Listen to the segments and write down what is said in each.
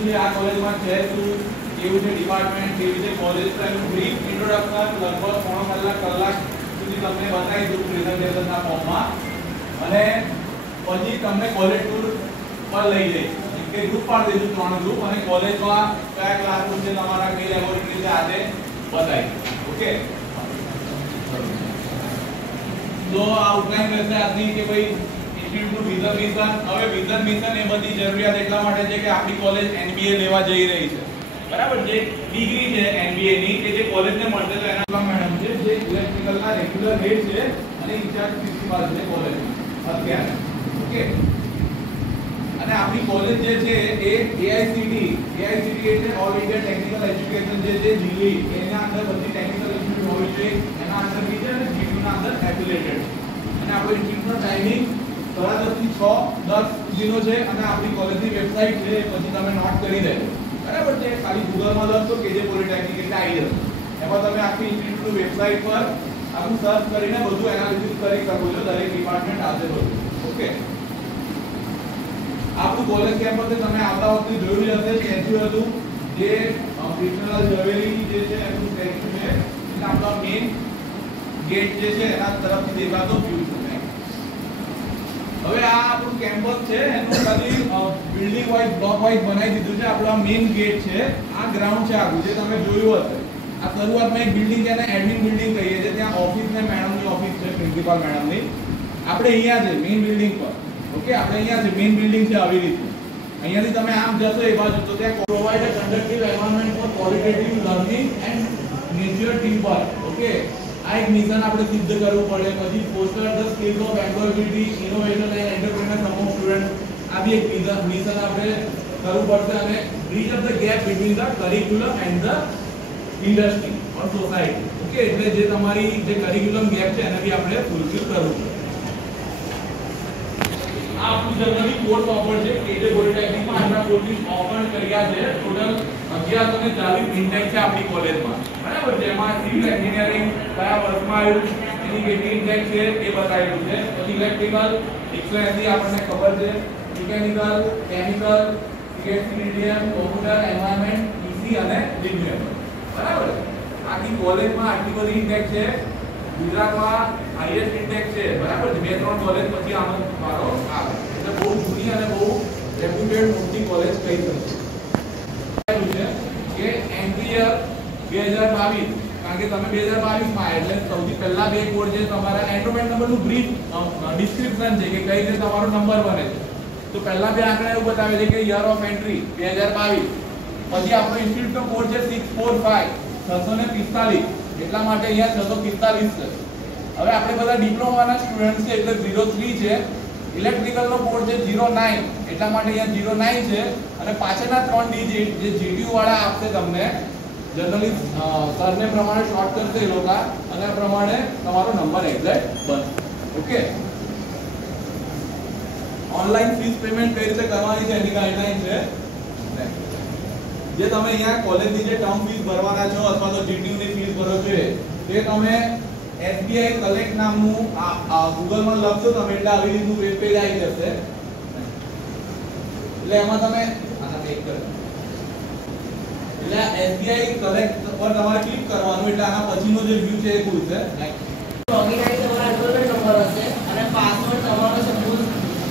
દીધું છે આ કોલેજમાં છે શું, કેવું છે ડિપાર્ટમેન્ટ, કેવી છે કોલેજ, તો એનું બ્રીફ ઇન્ટ્રોડક્શન લગભગ પોણો કલાક સુધી તમને બતાવી દઉં પ્રેઝન્ટેશનના ફોર્મમાં, અને પછી તમને કોલેજ ટૂર પર લઈ જઈશ કે ગ્રુપ પાડી દઈશું 3 ગ્રુપ, અને કોલેજમાં કયા ક્લાસરૂમ છે તમારા, કઈ લેબોરેટરી છે આજે બતાવી. ઓકે, તો આ આઉટલાઈન રહેશે આજની કે ભાઈ ઇન્સ્ટિટ્યૂટનું વિઝન મિશન. હવે વિઝન મિશન એ બધી જરૂરિયાત એટલા માટે છે કે આપણી કોલેજ એનબીએ લેવા જઈ રહી છે, બરાબર. જે ડિગ્રી છે એનબીએ ની કે જે કોલેજને મળશે, તો એના મેડમ છે જે ઇલેક્ટ્રિકલના રેગ્યુલર હેડ છે અને ઇન્ચાર્જ પ્રિન્સિપાલ છે કોલેજમાં અત્યારે. ઓકે, અને આપણી કોલેજ જે છે એ એઆઈસીટી એટલે ઓલ ઇન્ડિયા ટેકનિકલ એજ્યુકેશન જે છે દિલ્હી, એના અંદર બધી ટેકનિકલ ઇન્સ્ટિટ્યૂટ હોવી જોઈએ, એના અંદર બી છે અને જીટીયુના અંદર એફિલિએટેડ. અને આપણો ઇન્સ્ટિટ્યૂટનો ટાઈમિંગ 10:30 થી 6:10 સુધીનો છે, અને આપણી કોલેજની વેબસાઇટ છે પછી તમે નોટ કરી દેજો, બરાબર છે. ખાલી ગૂગલમાં લખો કેજે પોલિટેકનિક એટલે આવી જશે. એમાં તમે આખી ઇન્સ્ટિટ્યૂટની વેબસાઇટ પર આખું સર્ચ કરીને બધું એનાલિસિસ કરી શકો છો, દરેક ડિપાર્ટમેન્ટ આવશે બધું. ઓકે, આપણું કોલેજ કેમ્પસ તમે આવતા વખતે જોયું જ હશે, સ્ટેચ્યુ હતું જે કૃષ્ણલાલ ઝવેરી જે છે એનું સ્ટેચ્યુ છે, એટલે આપણો મેઇન ગેટ જે છે એના તરફથી દેખાતો વ્યૂ છે. હવે આ આપણું કેમ્પસ છે એનું ખાલી બિલ્ડિંગ વાઇઝ બ્લોક વાઇઝ બનાવી દીધું છે. આપણો મેઇન ગેટ છે, આ ગ્રાઉન્ડ છે આખું જે તમે જોયું હશે. આ શરૂઆતમાં એક બિલ્ડિંગ છે એને એડમિન બિલ્ડિંગ કહીએ છીએ, ત્યાં ઓફિસ ને મેડમની ઓફિસ છે, પ્રિન્સિપાલ મેડમની. આપણે અહીંયા છે મેઇન બિલ્ડિંગ પર. ઓકે, આપણે અહીંયા છે મેઇન બિલ્ડિંગ છે આવી રીતે. અહીંયાથી તમે આમ જશો એ બાજુ તો ત્યાં provide a conductive environment for qualitative learning and nature team work. Okay, આ એક મિશન આપણે સિદ્ધ કરવું પડે. પછી foster the skills of employability, innovation and entrepreneurship among student. આ બી એક મિશન આપણે કરવું પડશે. અને bridge of the gap between the curriculum and the industry or society. Okay, એટલે જે તમારી જે કરિક્યુલમ ગેપ છે એને બી આપણે ફૂલફિલ કરવું પડે. આ આપણું જનરલી કોર્સ ઓફર છે કેજે પોલિટેકનિકમાં આપણા કોર્સિસ ઓફર કર્યા છે. ટોટલ 1140 ઇન્ટેક છે આપણી કોલેજમાં, બરાબર. જેમાં સિવિલ એન્જિનિયરિંગ કયા વર્ષમાં આવ્યું એની કેટલી ઇન્ટેક છે એ બતાવેલું છે. પછી ઇલેક્ટ્રિકલ 180 આપણને ખબર છે, mechanical, chemical, CSCDM, computer, environment, EC અને રિન્યુએબલ, બરાબર. આખી કોલેજમાં આટલી બધી ઇન્ટેક છે. ગુજરાતમાં હાઈએસ્ટ ઇન્ટેક છે, બરાબર. 2-3 કોલેજ પછી આનો મારો આવે, એટલે બહુ જૂની અને બહુ રેપ્યુટેડ મોટી કોલેજ કહી શકીએ છે. કે એન્ટ્રી યર 2022, કારણ કે તમે 2022 માં એટલે સૌથી પહેલા બે કોડ જે તમારા એન્રોલમેન્ટ નંબરનું બ્રીફ ડિસ્ક્રિપ્શન છે કે કઈ રીતે તમારો નંબર બને છે. તો પહેલા બે આંકડા એવું બતાવે છે કે યર ઓફ એન્ટ્રી 2022, પછી આપણો ઇન્સ્ટિટ્યૂટનો કોડ છે 645 645, એટલા માટે અહીંયા 645 છે. હવે આપણે બધા ડિપ્લોમાના સ્ટુડન્ટ છે એટલે 03 છે. ઇલેક્ટ્રિકલનો કોડ છે 09, એટલા માટે અહીંયા 09 છે. અને પાછળના 3 ડિજિટ જે જીટીયુ વાળા આપશે તમને જનરલી સરને પ્રમાણે શોર્ટ કરશે એ લોકો, અને આ પ્રમાણે તમારો નંબર એક્ઝેક્ટ બનશે. ઓકે, ઓનલાઈન ફીસ પેમેન્ટ કઈ રીતે કરવાની છે એની ગાઈડલાઈન છે. જે તમે અહીંયા કોલેજની જે ટર્મ ફીસ ભરવાના છો અથવા તો જીટીયુ ની ફીસ ભરો છો તે તમે એસબીઆઈ કલેક્ટ નામનું ગૂગલમાં લખશો તમે એટલે આવી રીતનું વેબ પેજ આવી જશે. એટલે એમાં તમે આના ક્લિક કરો એટલે એસબીઆઈ કલેક્ટ પર તમારે ક્લિક કરવાનું, એટલે આના પછીનો જે વ્યૂ છે એ ખુલશે. લોગિન આઈડી તમારો એન્રોલમેન્ટ નંબર હશે અને પાસવર્ડ તમારો સપોઝ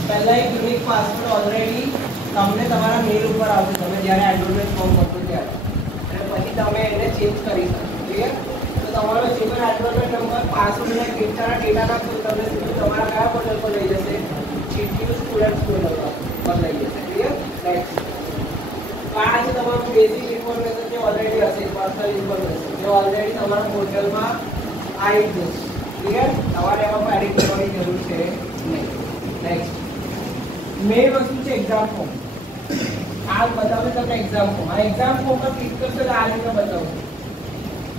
પહેલા એક યુનિક પાસવર્ડ ઓલરેડી તમને તમારા મેલ ઉપર આવશે તમે જ્યારે એન્રોલમેન્ટ ફોર્મ ભરશો ત્યારે, અને પછી તમે એને ચેન્જ કરી શકો. ક્લિયર? તો તમારો જે પણ એન્રોલમેન્ટ નંબર, પાસવર્ડ અને ડેટાના ડેટા નાખશો તમને સીધું તમારા કયા પોર્ટલ પર લઈ જશે? જીટીયુ સ્ટુડન્ટ પોર્ટલ પર લઈ જશે. ક્લિયર? નેક્સ્ટ, આ છે તમારું બેઝિક ઇન્ફોર્મેશન જે ઓલરેડી હશે, પર્સનલ ઇન્ફોર્મેશન જે ઓલરેડી તમારા પોર્ટલમાં આવી જશે. ક્લિયર? તમારે એમાં એડિટ કરવાની જરૂર છે નહીં. નેક્સ્ટ, મેઇન વસ્તુ છે એક્ઝામ ફોર્મ. આ બતાવે તમને એક્ઝામ ફોર્મ. આ એક્ઝામ ફોર્મ પર ક્લિક કરશો એટલે આ રીતે બતાવશે.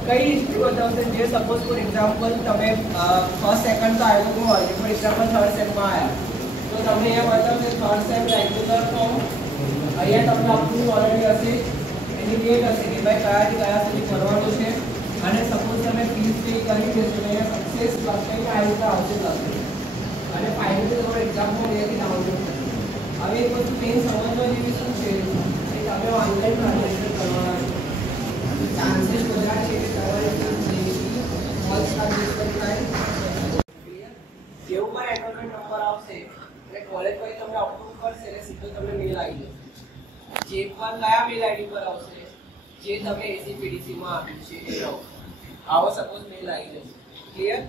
કઈ હિસ્ટ્રી બતાવશે? જે સપોઝ ફોર એક્ઝામ્પલ તમે ફર્સ્ટ સેકન્ડ તો આવ્યો હોય, ફોર એક્ઝામ્પલ થર્ડ સેમમાં આવ્યા તો તમને અહીંયા બતાવશે થર્ડ સેમ રેગ્યુલર ફોર્મ. અહીંયા તમને આપણું ઓલરેડી હશે એની ડેટ હશે કે ભાઈ કયાથી કયા સુધી ભરવાનું છે, અને સપોઝ તમે ફીસ પે કરી દેશો તો અહીંયા સક્સેસ લખશે કે આ રીતે આવશે લખશે, અને ફાઇનલી તમારો એક્ઝામ ફોર્મ અહીંયાથી ડાઉનલોડ થશે. હવે એક વસ્તુ મેઇન સમજવા જેવી શું છે કે તમે ઓનલાઈન ટ્રાન્ઝેક્શન કરવાના છો, ચાન્સીસ વધારે છે કે તમારી ફોલ્સ ટ્રાન્ઝેક્શન થાય. જેવું પણ એનરોલમેન્ટ નંબર આવશે એટલે કોલેજ પછી તમને અપ્રૂવ કરશે એટલે સીધો તમને મેલ આવી જશે. જે પણ કયા મેલ આઈડી પર આવશે જે તમે એસીપીડીસી માં આપ્યું છે એ આવો સપોઝ મેલ આવી જશે. ક્લિયર?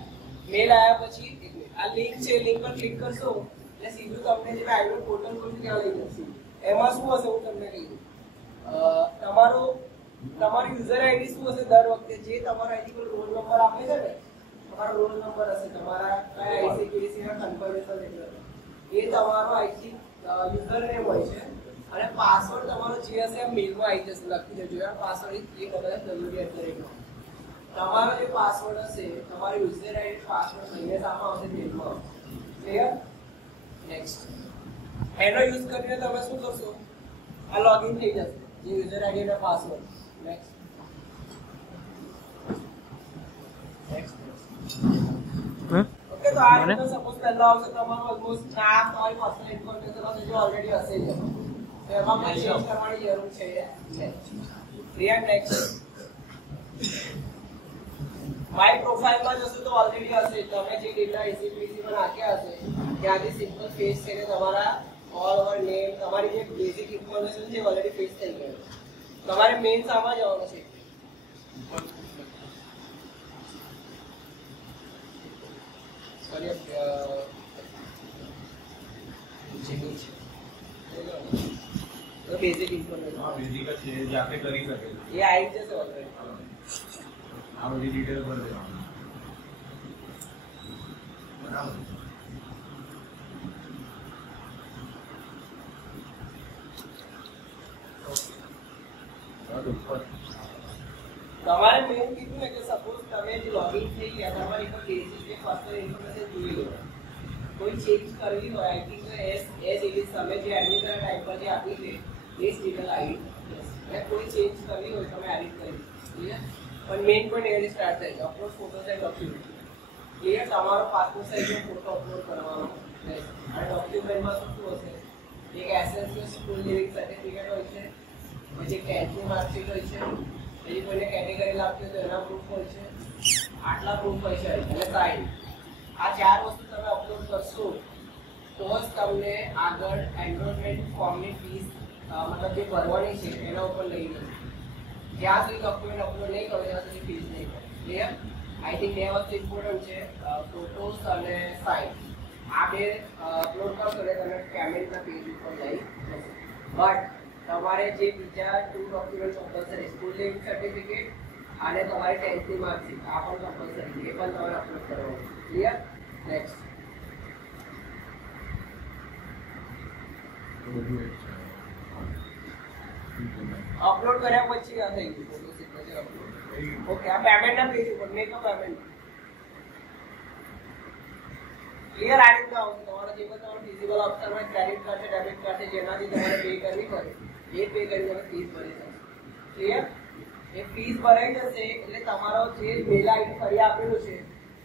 મેલ આવ્યા પછી એક મિનિટ, આ લિંક છે, લિંક પર ક્લિક કરશો એટલે સીધું તમને જે આઈડી પોર્ટલ પર ત્યાં લઈ જશે. એમાં શું હશે હું તમને કહી દઉં. તમારું યુઝર આઈડી શું હશે? દર વખતે જે તમારા આઈડી પર રોલ નંબર આપે છે ને, તમારો રોલ નંબર હશે, તમારા કયા આઈસીપીડીસી ના કન્ફર્મેશન લેટર એ તમારો આઈસી યુઝર નેમ હોય છે અને પાસવર્ડ તમારો જે હશે આ મેલમાં આવી જશે. લખી દેજો યાર, પાસવર્ડ એ બધા જરૂરી છે. તમારો જે પાસવર્ડ હશે, તમારો યુઝર આઈડી પાસવર્ડ લઈને સામે આવશે મેલમાં. ક્લિયર? નેક્સ્ટ એનો યુઝ કરીને તમે શું કરશો? આ લોગિન થઈ જશે જે યુઝર આઈડી અને પાસવર્ડ. નેક્સ્ટ ઓકે, તો આ રીતે સપોઝ પહેલા આવશે તમારું ઓલમોસ્ટ નામ, તમારી પર્સનલ ઇન્ફોર્મેશન હશે જે ઓલરેડી હશે જ, તો એમાં કોઈ ચેન્જ કરવાની જરૂર છે નહીં. ક્લિયર? નેક્સ્ટ માય પ્રોફાઇલમાં જશો તો ઓલરેડી હશે, તમે જે ડેટા એસીપીસી માં નાખ્યા હશે ત્યાંથી સિમ્પલ ફેસ છે કે તમારા ઓલ ઓવર નેમ, તમારી જે બેઝિક ઇન્ફોર્મેશન છે ઓલરેડી ફેસ થઈ ગયું. તમારે મેઇન સામા જવાનું છે. બેઝિક ઇન્ફોર્મેશન બેઝિક છે જે આપણે કરી શકે એ આવી જશે ઓલરેડી. આ બધી ડિટેલ ભરી દેવાની. બરાબર. તમારે મેઇન કીધું ને કે સપોઝ તમે જે લોગિન થઈ ગયા તમારી પર બેઝિક જે પર્સનલ ઇન્ફોર્મેશન જોઈ લો, કોઈ ચેન્જ કરવી હોય આઈ થિંક એસ ઇટ તમે જે એડિટ કરેલા ટાઈમ પર જે આપી છે એ જ ડિટેલ આવી અને કોઈ ચેન્જ કરવી હોય તમે એડિટ કરી. ક્લિયર? પણ મેઇન પોઈન્ટ એ સ્ટાર્ટ થાય છે upload photos and document. Clear? તમારો પાસપોર્ટ સાઇઝનો ફોટો અપલોડ કરવાનો રહેશે અને ડોક્યુમેન્ટમાં શું હશે? એક એસએસસી સ્કૂલ લિવિંગ સર્ટિફિકેટ હોય છે, પછી 10th માર્કશીટ હોય છે, પછી કોઈને કેટેગરી લાગતી હોય તો એના પ્રૂફ હોય છે, આટલા પ્રૂફ હોય છે અને સાઇન. આ ચાર વસ્તુ તમે અપલોડ કરશો તો જ તમને આગળ એનરોલમેન્ટ ફોર્મની ફીસ મતલબ જે ભરવાની છે એના ઉપર લઈ જશે. જ્યાં સુધી ડોક્યુમેન્ટ અપલોડ નહીં કરો ત્યાં સુધી ફીસ નહીં કરે. ક્લિયર? આઈ થિંક બે વસ્તુ ઇમ્પોર્ટન્ટ છે, ફોટોસ અને સાઇન. આ બે અપલોડ કરશો એટલે તમે પેમેન્ટના પેજ ઉપર લઈ જશે. બટ તમારે જે બીજા 2 document compulsory, school leaving certificate અને તમારી 10th માર્કશીટ આ પણ કમ્પલસરી, એ પણ તમારે અપલોડ કરવાનું. ક્લિયર? નેક્સ્ટ અપલોડ કર્યા પછી આ થઈ ગયું ફોટો સિગ્નેચર અપલોડ. ઓકે, આ પેમેન્ટના પેજ ઉપર મેક અ પેમેન્ટ. ક્લિયર? આ રીતના આવશે તમારા જે પણ તમારો ફિઝિકલ ઓપ્શનમાં ક્રેડિટ કાર્ડ છે, ડેબિટ કાર્ડ છે, જેનાથી તમારે પે કરવી પડે એ પે કરી તમે ફીસ ભરી શકો. ક્લિયર? એ ફીસ ભરાઈ જશે એટલે તમારો જે મેલ આઈડી ફરી આપેલું છે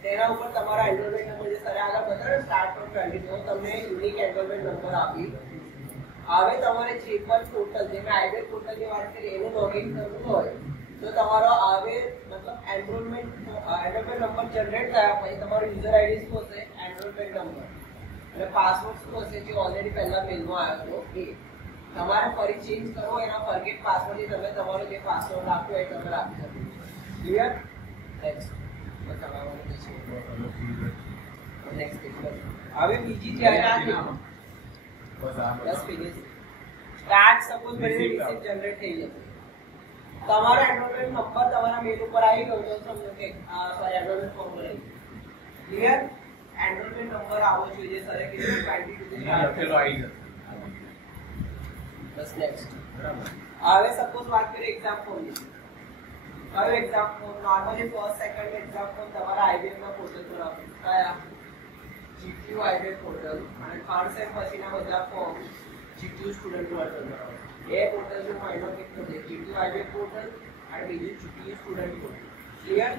તેના ઉપર તમારા એનરોલમેન્ટ નંબર જે સર આગળ બતાવ્યો સ્ટાર્ટ ફ્રોમ 22 તમને યુનિક એનરોલમેન્ટ નંબર આપી. હવે તમારે જે પણ ટોટલ જે મેં આઈવે પોર્ટલની વાત કરી એનું લોગિન કરવું હોય તો તમારો આવે મતલબ એનરોલમેન્ટ નંબર જનરેટ થયા પછી તમારો યુઝર આઈડી શું હશે? એનરોલમેન્ટ નંબર અને પાસવર્ડ શું હશે જે ઓલરેડી પહેલા મેલમાં આવ્યો હતો એ તમારે ફરી ચેન્જ કરવો. એના ફરગેટ પાસવર્ડથી તમે તમારો જે પાસવર્ડ આપ્યો એ તમે રાખી શકો. ક્લિયર? નેક્સ્ટ હવે બીજી જ્યારે બસ ફિનિશ સ્ટાર્ટ સપોઝ કરીને રિસીપ્ટ જનરેટ થઈ જશે. તમારો એનરોલમેન્ટ નંબર તમારા મેલ ઉપર આવી ગયો તો સમજો કે સોરી એનરોલમેન્ટ ફોર્મ પર આવી. ક્લિયર? એનરોલમેન્ટ નંબર આવો જોઈએ સરે કીધું 22 લખેલો આવી જશે. બસ નેક્સ્ટ. હવે સપોઝ વાત કરીએ એક્ઝામ ફોર્મની. હવે exam form normally first second exam form તમારા આઈબીએમ ના પોર્ટલ પર આવે. કયા? જીટીયુ આઈબીએમ પોર્ટલ અને થર્ડ સેમ પછીના બધા ફોર્મ જીટીયુ સ્ટુડન્ટ પોર્ટલ પર આવે. એ પોર્ટલનું ફાઇનલ કેટલો છે? જીટીયુ આઈબીએમ પોર્ટલ અને બીજું જીટીયુ સ્ટુડન્ટ પોર્ટલ. ક્લિયર?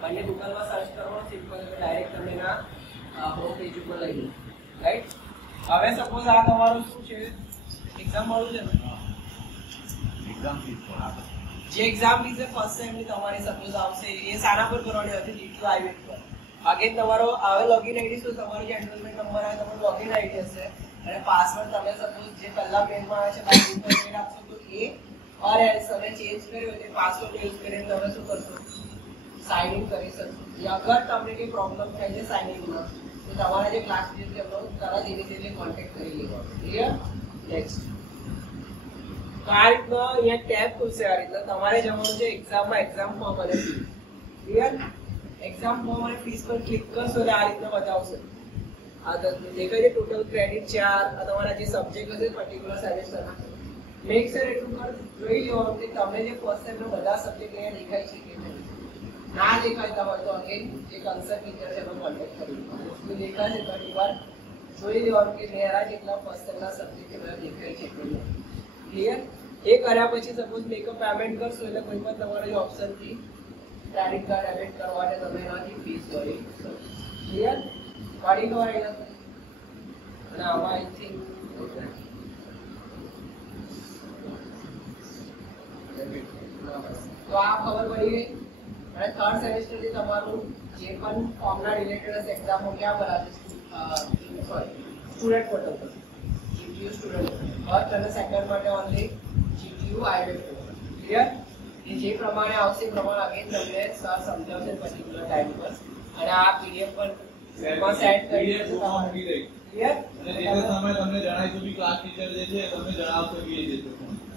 બંને ગૂગલમાં સર્ચ કરો સિમ્પલ ડાયરેક્ટ તમને ના હોમ પેજ ઉપર લઈ લો. રાઈટ? હવે સપોઝ આ તમારું શું છે? એક્ઝામ મળું છે ને એક્ઝામ ફીસ પણ જે એક્ઝામ ફીસ ફર્સ્ટ સેમ ની તમારી સપોઝ આવશે એ સારા પર કરવાની હતી G2 આઈવેટ પર અગેન તમારો આવે લોગિન આઈડી તો તમારો જે એનરોલમેન્ટ નંબર આવે તમારો લોગિન આઈડી હશે અને પાસવર્ડ તમે સપોઝ જે પહેલા મેલમાં આવે છે બાય ડિફોલ્ટ આપશો તો એ ઓર એલ્સ તમે ચેન્જ કર્યો તે પાસવર્ડ યુઝ કરીને તમે શું કરશો સાઇન ઇન કરી શકશો અગર તમને કોઈ પ્રોબ્લેમ થાય છે સાઇન ઇનમાં તો તમારા જે ક્લાસ ટીચર છે એમનો તરત ઇમિડિયેટલી કોન્ટેક્ટ કરી લેવાનો ક્લિયર નેક્સ્ટ તો આ રીતના અહીંયા ટેબ ખુલશે આ રીતના તમારે જવાનું છે એક્ઝામમાં એક્ઝામ ફોર્મ અને ફી ક્લિયર એક્ઝામ ફોર્મ અને ફીસ પર ક્લિક કરશો એટલે આ રીતના બતાવશે આ દેખાય છે ટોટલ ક્રેડિટ 4 આ તમારા જે સબ્જેક્ટ હશે પર્ટિક્યુલર સેમેસ્ટરના મેક શ્યોર એટલું કર જોઈ લેવાનું કે તમને જે ફર્સ્ટ સેમનો બધા સબ્જેક્ટ અહીંયા દેખાય છે કે નહીં ના દેખાય તમારે તો અગેન જે કન્સર્ન ટીચર છે એનો કોન્ટેક્ટ કરી જો દેખાય છે તો એકવાર જોઈ લેવાનું કે મેરા જેટલા ફર્સ્ટ સેમના સબ્જેક્ટ એમાં દેખાય છે કે નહીં ક્લિયર એ કર્યા પછી સપોઝ મેકઅપ પેમેન્ટ કરશો એટલે કોઈ પણ તમારો જે ઓપ્શનથી ક્રેડિટ કાર્ડ એડ કરવા માટે તમે એનાથી ફીસ ભરી શકો ક્લિયર ગાડી નો આઈડિયા અને આમાં આઈ થિંક તો આ ખબર પડી ગઈ અને થર્ડ સેમેસ્ટરથી તમારું જે પણ ફોર્મના રિલેટેડ હશે એક્ઝામો ક્યાં ભરાશે સોરી સ્ટુડન્ટ પોર્ટલ પર GTU સ્ટુડન્ટ ફર્સ્ટ અને સેકન્ડ માટે ઓનલી GTU આઈવેટ ક્લિયર એ જે પ્રમાણે આવશે એ પ્રમાણે અગેન તમને સર સમજાવશે પર્ટિક્યુલર ટાઈમ પર અને આ PDF પર એમાં સેટ કરી દેશે તમારે ક્લિયર અને તે સમય તમને જણાવીશું કે ક્લાસ ટીચર જે છે તમને જણાવશે કે એ દેશે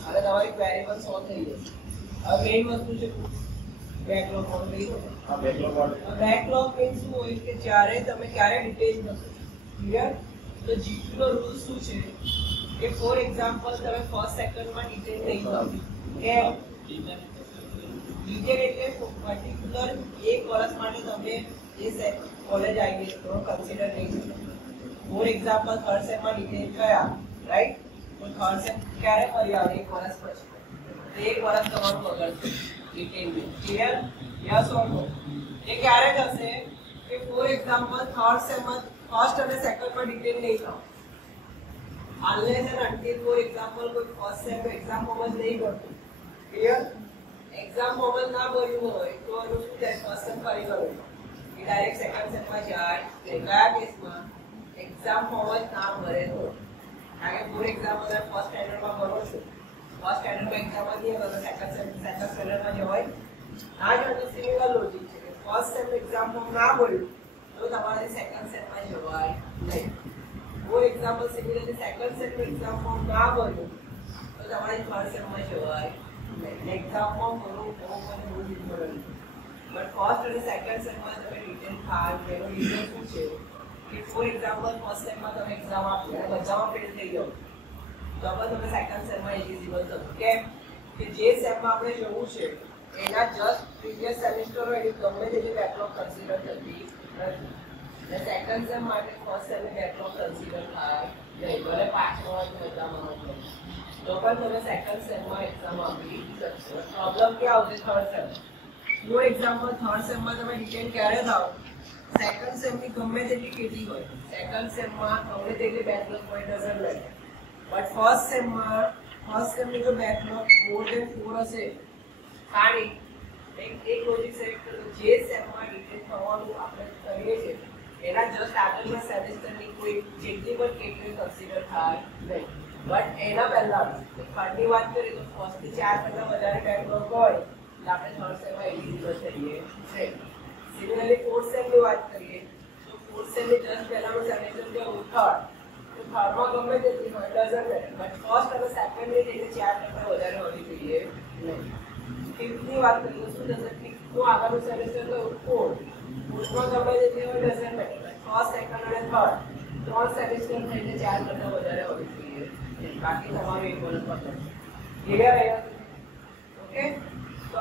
અને તમારી ક્વેરી પણ સોલ્વ થઈ જશે હવે મેઇન વસ્તુ છે બેકલોગ ઓનલી આ બેકલોગ બેકલોગ મીન્સ શું હોય કે જ્યારે તમે ક્યારે ડિટેલ કરશો ક્લિયર તો GTU નો રૂલ શું છે કે ફોર એક્ઝામ્પલ તમે ફર્સ્ટ સેકન્ડમાં ડિટેલ નહીં કરો કે ડિટેલ એટલે પર્ટિક્યુલર એક વર્ષ માટે તમે એ કોલેજ આવી ગઈ તો કન્સિડર નહીં કરો ફોર એક્ઝામ્પલ થર્ડ સેમમાં ડિટેલ ગયા રાઈટ તો થર્ડ સેમ ક્યારે ફરી આવે એક વર્ષ પછી તો એક વર્ષ તમારું બગડશે ડિટેલ ક્લિયર યસ ઓર નો એ ક્યારે થશે કે ફોર એક્ઝામ્પલ થર્ડ સેમમાં ફર્સ્ટ અને સેકન્ડમાં ડિટેલ નહીં થાવ unless and until for example કોઈ ફર્સ્ટ સેમ એક્ઝામ ફોર્મ જ નહીં ભરતું ક્લિયર એક્ઝામ ફોર્મ જ ના ભર્યું હોય તો એનું શું થાય ફર્સ્ટ સેમ ફરી કરવું એ ડાયરેક્ટ સેકન્ડ સેમમાં જાય કયા કેસમાં એક્ઝામ ફોર્મ જ ના ભરે તો કારણ કે ફોર એક્ઝામ્પલ તમે ફર્સ્ટ સ્ટેન્ડર્ડમાં ભરો છો ફર્સ્ટ સ્ટેન્ડર્ડમાં એક્ઝામમાં નહીં ભરો સેકન્ડ સ્ટેન્ડર્ડમાં જવાય ના જ તો સિમિલર લોજિક છે કે ફર્સ્ટ સેમ એક્ઝામ ફોર્મ ના ભર્યું તો તમારે સેકન્ડ સેમમાં જવાય નહીં वो example similarly second same exam form ना भरो तो તમારે થર્ડ સેમ માં જવાય એક્ઝામ ફોર્મ ભરો બહુ ઇમ્પોર્ટન્ટ બટ ફર્સ્ટ અને સેકન્ડ સેમ માં તમે રિટર્ન થાય એનો રીઝન શું છે કે ફોર એક્ઝામ્પલ ફર્સ્ટ સેમ માં તમે એક્ઝામ આપી અને બધામાં ફેલ થઈ ગયો તો હવે તમે સેકન્ડ સેમ માં એલિજિબલ થશો કેમ કે જે સેમ માં આપણે જવું છે એના જસ્ટ પ્રીવિયસ સેમેસ્ટર હોય એટલે ગમે તે બેકલોગ કન્સિડર થતી નથી The second sem માટે first sem બેકલોગ કન્સિડર થાય નહીં ભલે પાછળ હોય તો બધામાં તો પણ તમે સેકન્ડ સેમમાં એક્ઝામ આપી શકશો પ્રોબ્લેમ ક્યાં આવશે થર્ડ સેમ નો એક્ઝામ્પલ થર્ડ સેમમાં તમે ડિટેલ ક્યારે થાવ સેકન્ડ સેમની ગમે તેટલી કેટલી હોય સેકન્ડ સેમમાં ગમે તેટલી બેકલોગ હોય ડઝન્ટ મેટર બટ ફર્સ્ટ સેમની જો બેકલોગ મોર ધેન 4 હશે ખાલી એક લોજિક સેટ કરો જે સેમમાં ડિટેલ થવાનું આપણે કરીએ છીએ એના જસ્ટ આગળના સેમેસ્ટરની કોઈ જેટલી પણ કેટેગરી કન્સિડર થાય નહીં બટ એના પહેલા થર્ડની વાત કરીએ તો ફર્સ્ટથી 4 કરતાં વધારે બેકલોગ હોય એટલે આપણે થર્ડ સેમમાં એલિજિબલ થઈએ છે સિમિલરલી ફોર્થ સેમની વાત કરીએ તો ફોર્થ સેમની જસ્ટ પહેલાનું સેમેસ્ટર કે થર્ડ તો થર્ડમાં ગમે તેટલી હોય ડઝન્ટ મેટર બટ ફર્સ્ટ અને સેકન્ડની એટલે 4 કરતાં વધારે હોવી જોઈએ નહીં ફિફ્થની વાત કરીએ તો શું થશે ફિફ્થનું આગળનું સેમેસ્ટર તો ફોર્થ ફોર્થમાં ગમે તેટલી હોય ડઝન્ટ મેટર ફર્સ્ટ સેકન્ડ અને થર્ડ ત્રણ સેમેસ્ટર થઈને 4 કરતાં વધારે હોવી જોઈએ બાકી તમારું એક વર્ષ પતશે ક્લિયર ઓકે તો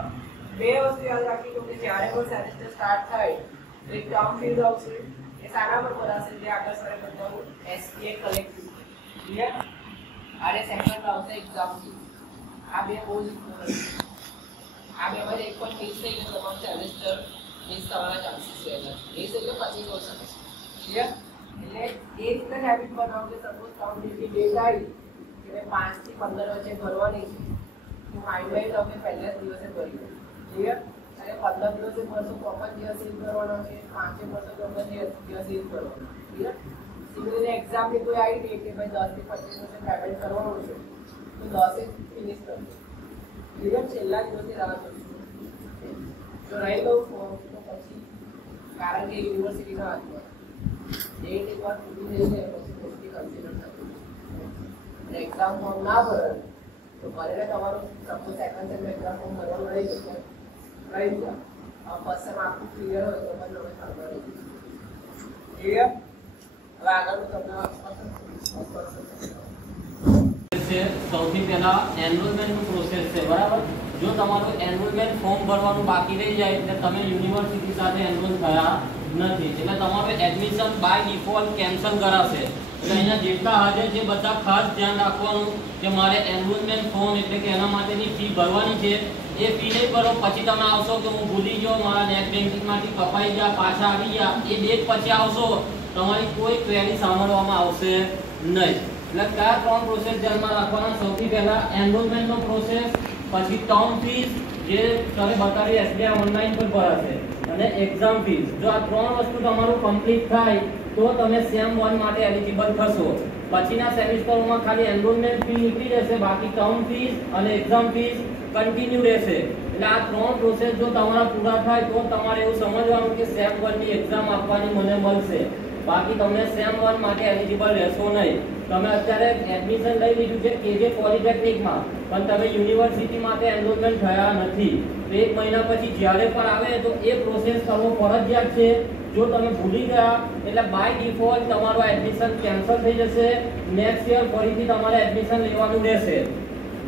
બે વસ્તુ યાદ રાખી લો કે જ્યારે પણ સેમેસ્ટર સ્ટાર્ટ થાય તો એક ટર્મ ફીસ આવશે એ સારા પર ભરાશે જે આગળ સરે બતાવું SPA કલેક્ટિવ ક્લિયર આરે સેકન્ડ આવશે એક્ઝામ ફી આ બે બહુ જ ઇમ્પોર્ટન્ટ આ બેમાં એક પણ મિસ થઈ ગયો તમારું સેમેસ્ટર મિસ થવાના ચાન્સીસ રહેલા મિસ એટલે 25 વર્ષ ક્લિયર એટલે એ રીતે હેબિટ બનાવો કે સપોઝ કાઉન્ટિંગની ડેટ આવી કે 5 થી 15 વચ્ચે ભરવાની છે માઇન્ડમાં તમે પહેલા જ દિવસે ભરી દો. ક્લિયર? અને 15 દિવસે ભરશો તો પણ દિવસ સીલ કરવાનો છે, 5 ભરશો તો પણ દિવસ સીલ કરવાનો. ક્લિયર? સિવિલની એક્ઝામની કોઈ આવી હતી કે ભાઈ 10 થી 25% પેમેન્ટ કરવાનું છે તો 10 ફિનિશ કરજો. ક્લિયર? છેલ્લા દિવસે રાહ જોશો. જો રહી ગયું ફોર્મ તો પછી કારણ કે યુનિવર્સિટીના હાથમાં ડેટ એકવાર પૂરી થઈ જાય પછી મોસ્ટલી કન્સિડર થતું. અને એક્ઝામ ફોર્મ ના ભરે તો ભલે તમારું suppose second same exam form ભરવાનું રહી જશે, રહી જાય. ફર્સ્ટ સેમ આખું ક્લિયર હોય તો પણ તમે ખબર રહી જશે. ક્લિયર? હવે આગળનું તમને સૌથી પહેલા એનરોલમેન્ટનું પ્રોસેસ છે, બરાબર? જો તમારું એનરોલમેન્ટ ફોર્મ ભરવાનું બાકી રહી જાય એટલે તમે યુનિવર્સિટી સાથે એનરોલ થયા નથી, એટલે તમારું એડમિશન બાય ડિફોલ્ટ કેન્સલ કરાશે. એટલે અહીંયા જેટલા હાજર છે બધા ખાસ ધ્યાન રાખવાનું કે મારે એનરોલમેન્ટ ફોર્મ એટલે કે એના માટેની ફી ભરવાની છે. એ ફી નહીં ભરો પછી તમે આવશો કે હું ભૂલી ગયો, મારા નેટ બેન્કિંગમાંથી કપાઈ ગયા, પાછા આવી ગયા, એ ડેટ પછી આવશો તમારી કોઈ ક્વેરી સાંભળવામાં આવશે નહીં. એટલે કયા 3 પ્રોસેસ ધ્યાનમાં રાખવાના? સૌથી પહેલા એનરોલમેન્ટનો પ્રોસેસ, પછી ટર્મ ફીસ જે તમે બતાવી એસબીઆઈ ઓનલાઈન પર ભરાશે, અને એક્ઝામ ફીસ. જો આ 3 વસ્તુ તમારું કમ્પ્લીટ થાય તો તમે સેમ 1 માટે એલિજિબલ થશો. પછીના સેમિસ્ટરોમાં ખાલી એનરોલમેન્ટ ફી નીકળી જશે, બાકી ટર્મ ફીસ અને એક્ઝામ ફીસ કન્ટિન્યુ રહેશે. એટલે આ 3 પ્રોસેસ જો તમારા પૂરા થાય તો તમારે એવું સમજવાનું કે સેમ 1 ની એક્ઝામ આપવાની મને મળશે, બાકી તમને સેમ 1 માટે એલિજિબલ રહેશો નહીં. તમે અત્યારે એડમિશન લઈ લીધું છે કેજે પોલિટેકનિકમાં, પણ તમે યુનિવર્સિટી માટે એનરોલમેન્ટ થયા નથી, તો 1 મહિના પછી જ્યારે પણ આવે તો એ પ્રોસેસ કરવો ફરજિયાત છે. જો તમે ભૂલી ગયા એટલે બાય ડિફોલ્ટ તમારું એડમિશન કેન્સલ થઈ જશે. નેક્સ્ટ યર ફરીથી તમારે એડમિશન લેવાનું રહેશે.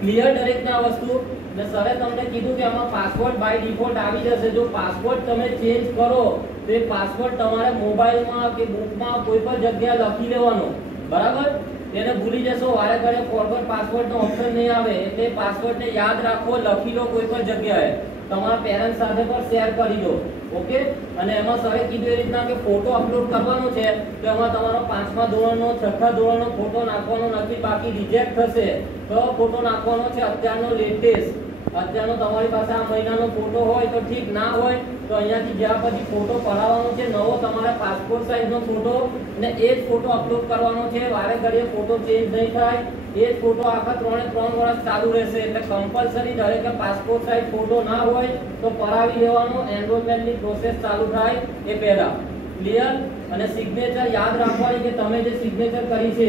ક્લિયર દરેકને આ વસ્તુ? ને સરે તમને કીધું કે આમાં પાસવર્ડ બાય ડિફોલ્ટ આવી જશે. જો પાસવર્ડ તમે ચેન્જ કરો તો એ પાસવર્ડ તમારે મોબાઈલમાં કે બુકમાં કોઈ પણ જગ્યાએ લખી લેવાનો, બરાબર? એને ભૂલી જશો વારે ઘરે ફોરવર્ડ પાસવર્ડનો ઓપ્શન નહીં આવે, એટલે પાસવર્ડને યાદ રાખો, લખી લો કોઈ પણ જગ્યાએ, તમારા પેરેન્ટ્સ સાથે પણ શેર કરી દો. ઓકે? અને એમાં સરે કીધું એ રીતના કે ફોટો અપલોડ કરવાનો છે તો એમાં તમારો 5મા ધોરણનો 6થા ધોરણનો ફોટો નાખવાનો નથી, બાકી રિજેક્ટ થશે. તો ફોટો નાખવાનો છે અત્યારનો લેટેસ્ટ, અત્યારનો તમારી પાસે આ મહિનાનો ફોટો હોય તો ઠીક, ના હોય તો અહીંયાથી જ્યાં પછી ફોટો પડાવવાનો છે નવો તમારે પાસપોર્ટ સાઇઝનો ફોટો, ને એ જ ફોટો અપલોડ કરવાનો છે. વારે ઘડીએ ફોટો ચેન્જ નહીં થાય, એ જ ફોટો આખા 3 વર્ષ ચાલુ રહેશે. એટલે કમ્પલસરી દરેકે પાસપોર્ટ સાઇઝ ફોટો ના હોય તો પડાવી લેવાનો, એનરોલમેન્ટની પ્રોસેસ ચાલુ થાય એ પહેલા. ક્લિયર? અને સિગ્નેચર યાદ રાખવાની કે તમે જે સિગ્નેચર કરી છે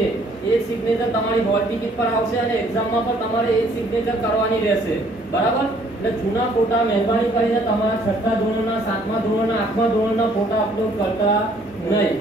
એ સિગ્નેચર તમારી હોલ ટિકિટ પર આવશે અને એક્ઝામમાં પણ તમારે એ સિગ્નેચર કરવાની રહેશે, બરાબર? એટલે જૂના ફોટા મહેરબાની કરીને તમારા 6થા ધોરણના, 7મા ધોરણના, 8મા ધોરણના ફોટા અપલોડ કરતા નહીં.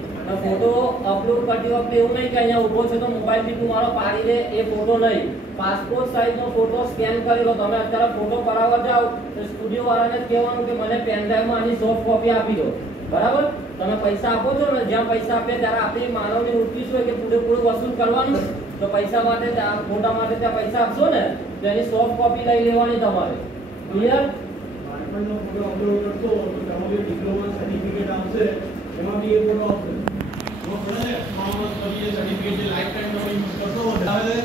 ફોટો અપલોડ કરતી વખતે એવું નહીં કે અહીંયા ઊભો છે તો મોબાઈલથી તું મારો પાડી દે, એ ફોટો નહીં. પાસપોર્ટ સાઇઝનો ફોટો સ્કેન કરી લો. તમે અત્યારે ફોટો કરાવવા જાઓ તો સ્ટુડિયો વાળાને કહેવાનું કે મને પેનડ્રાઈવમાં આની સોફ્ટ કોપી આપી દો, બરાબર? તમે પૈસા આપો છો ને, જ્યાં પૈસા આપે ત્યારે આપણી માનવની વૃત્તિ હોય કે પૂરેપૂરું વસૂલ કરવાનું, તો પૈસા માટે ફોટા માટે ત્યાં પૈસા આપશો ને તો એની સોફ્ટ કોપી લઈ લેવાની તમારે. ક્લિયર? બાળપણનો ફોટો અપલોડ કરશો તો તમારું જે ડિપ્લોમા સર્ટિફિકેટ આવશે એમાં બી એ ફોટો આવશે. જો ભલે 3 વર્ષ પછી એ સર્ટિફિકેટ જે લાઈફ ટાઈમ તમે યુઝ કરશો વધારે.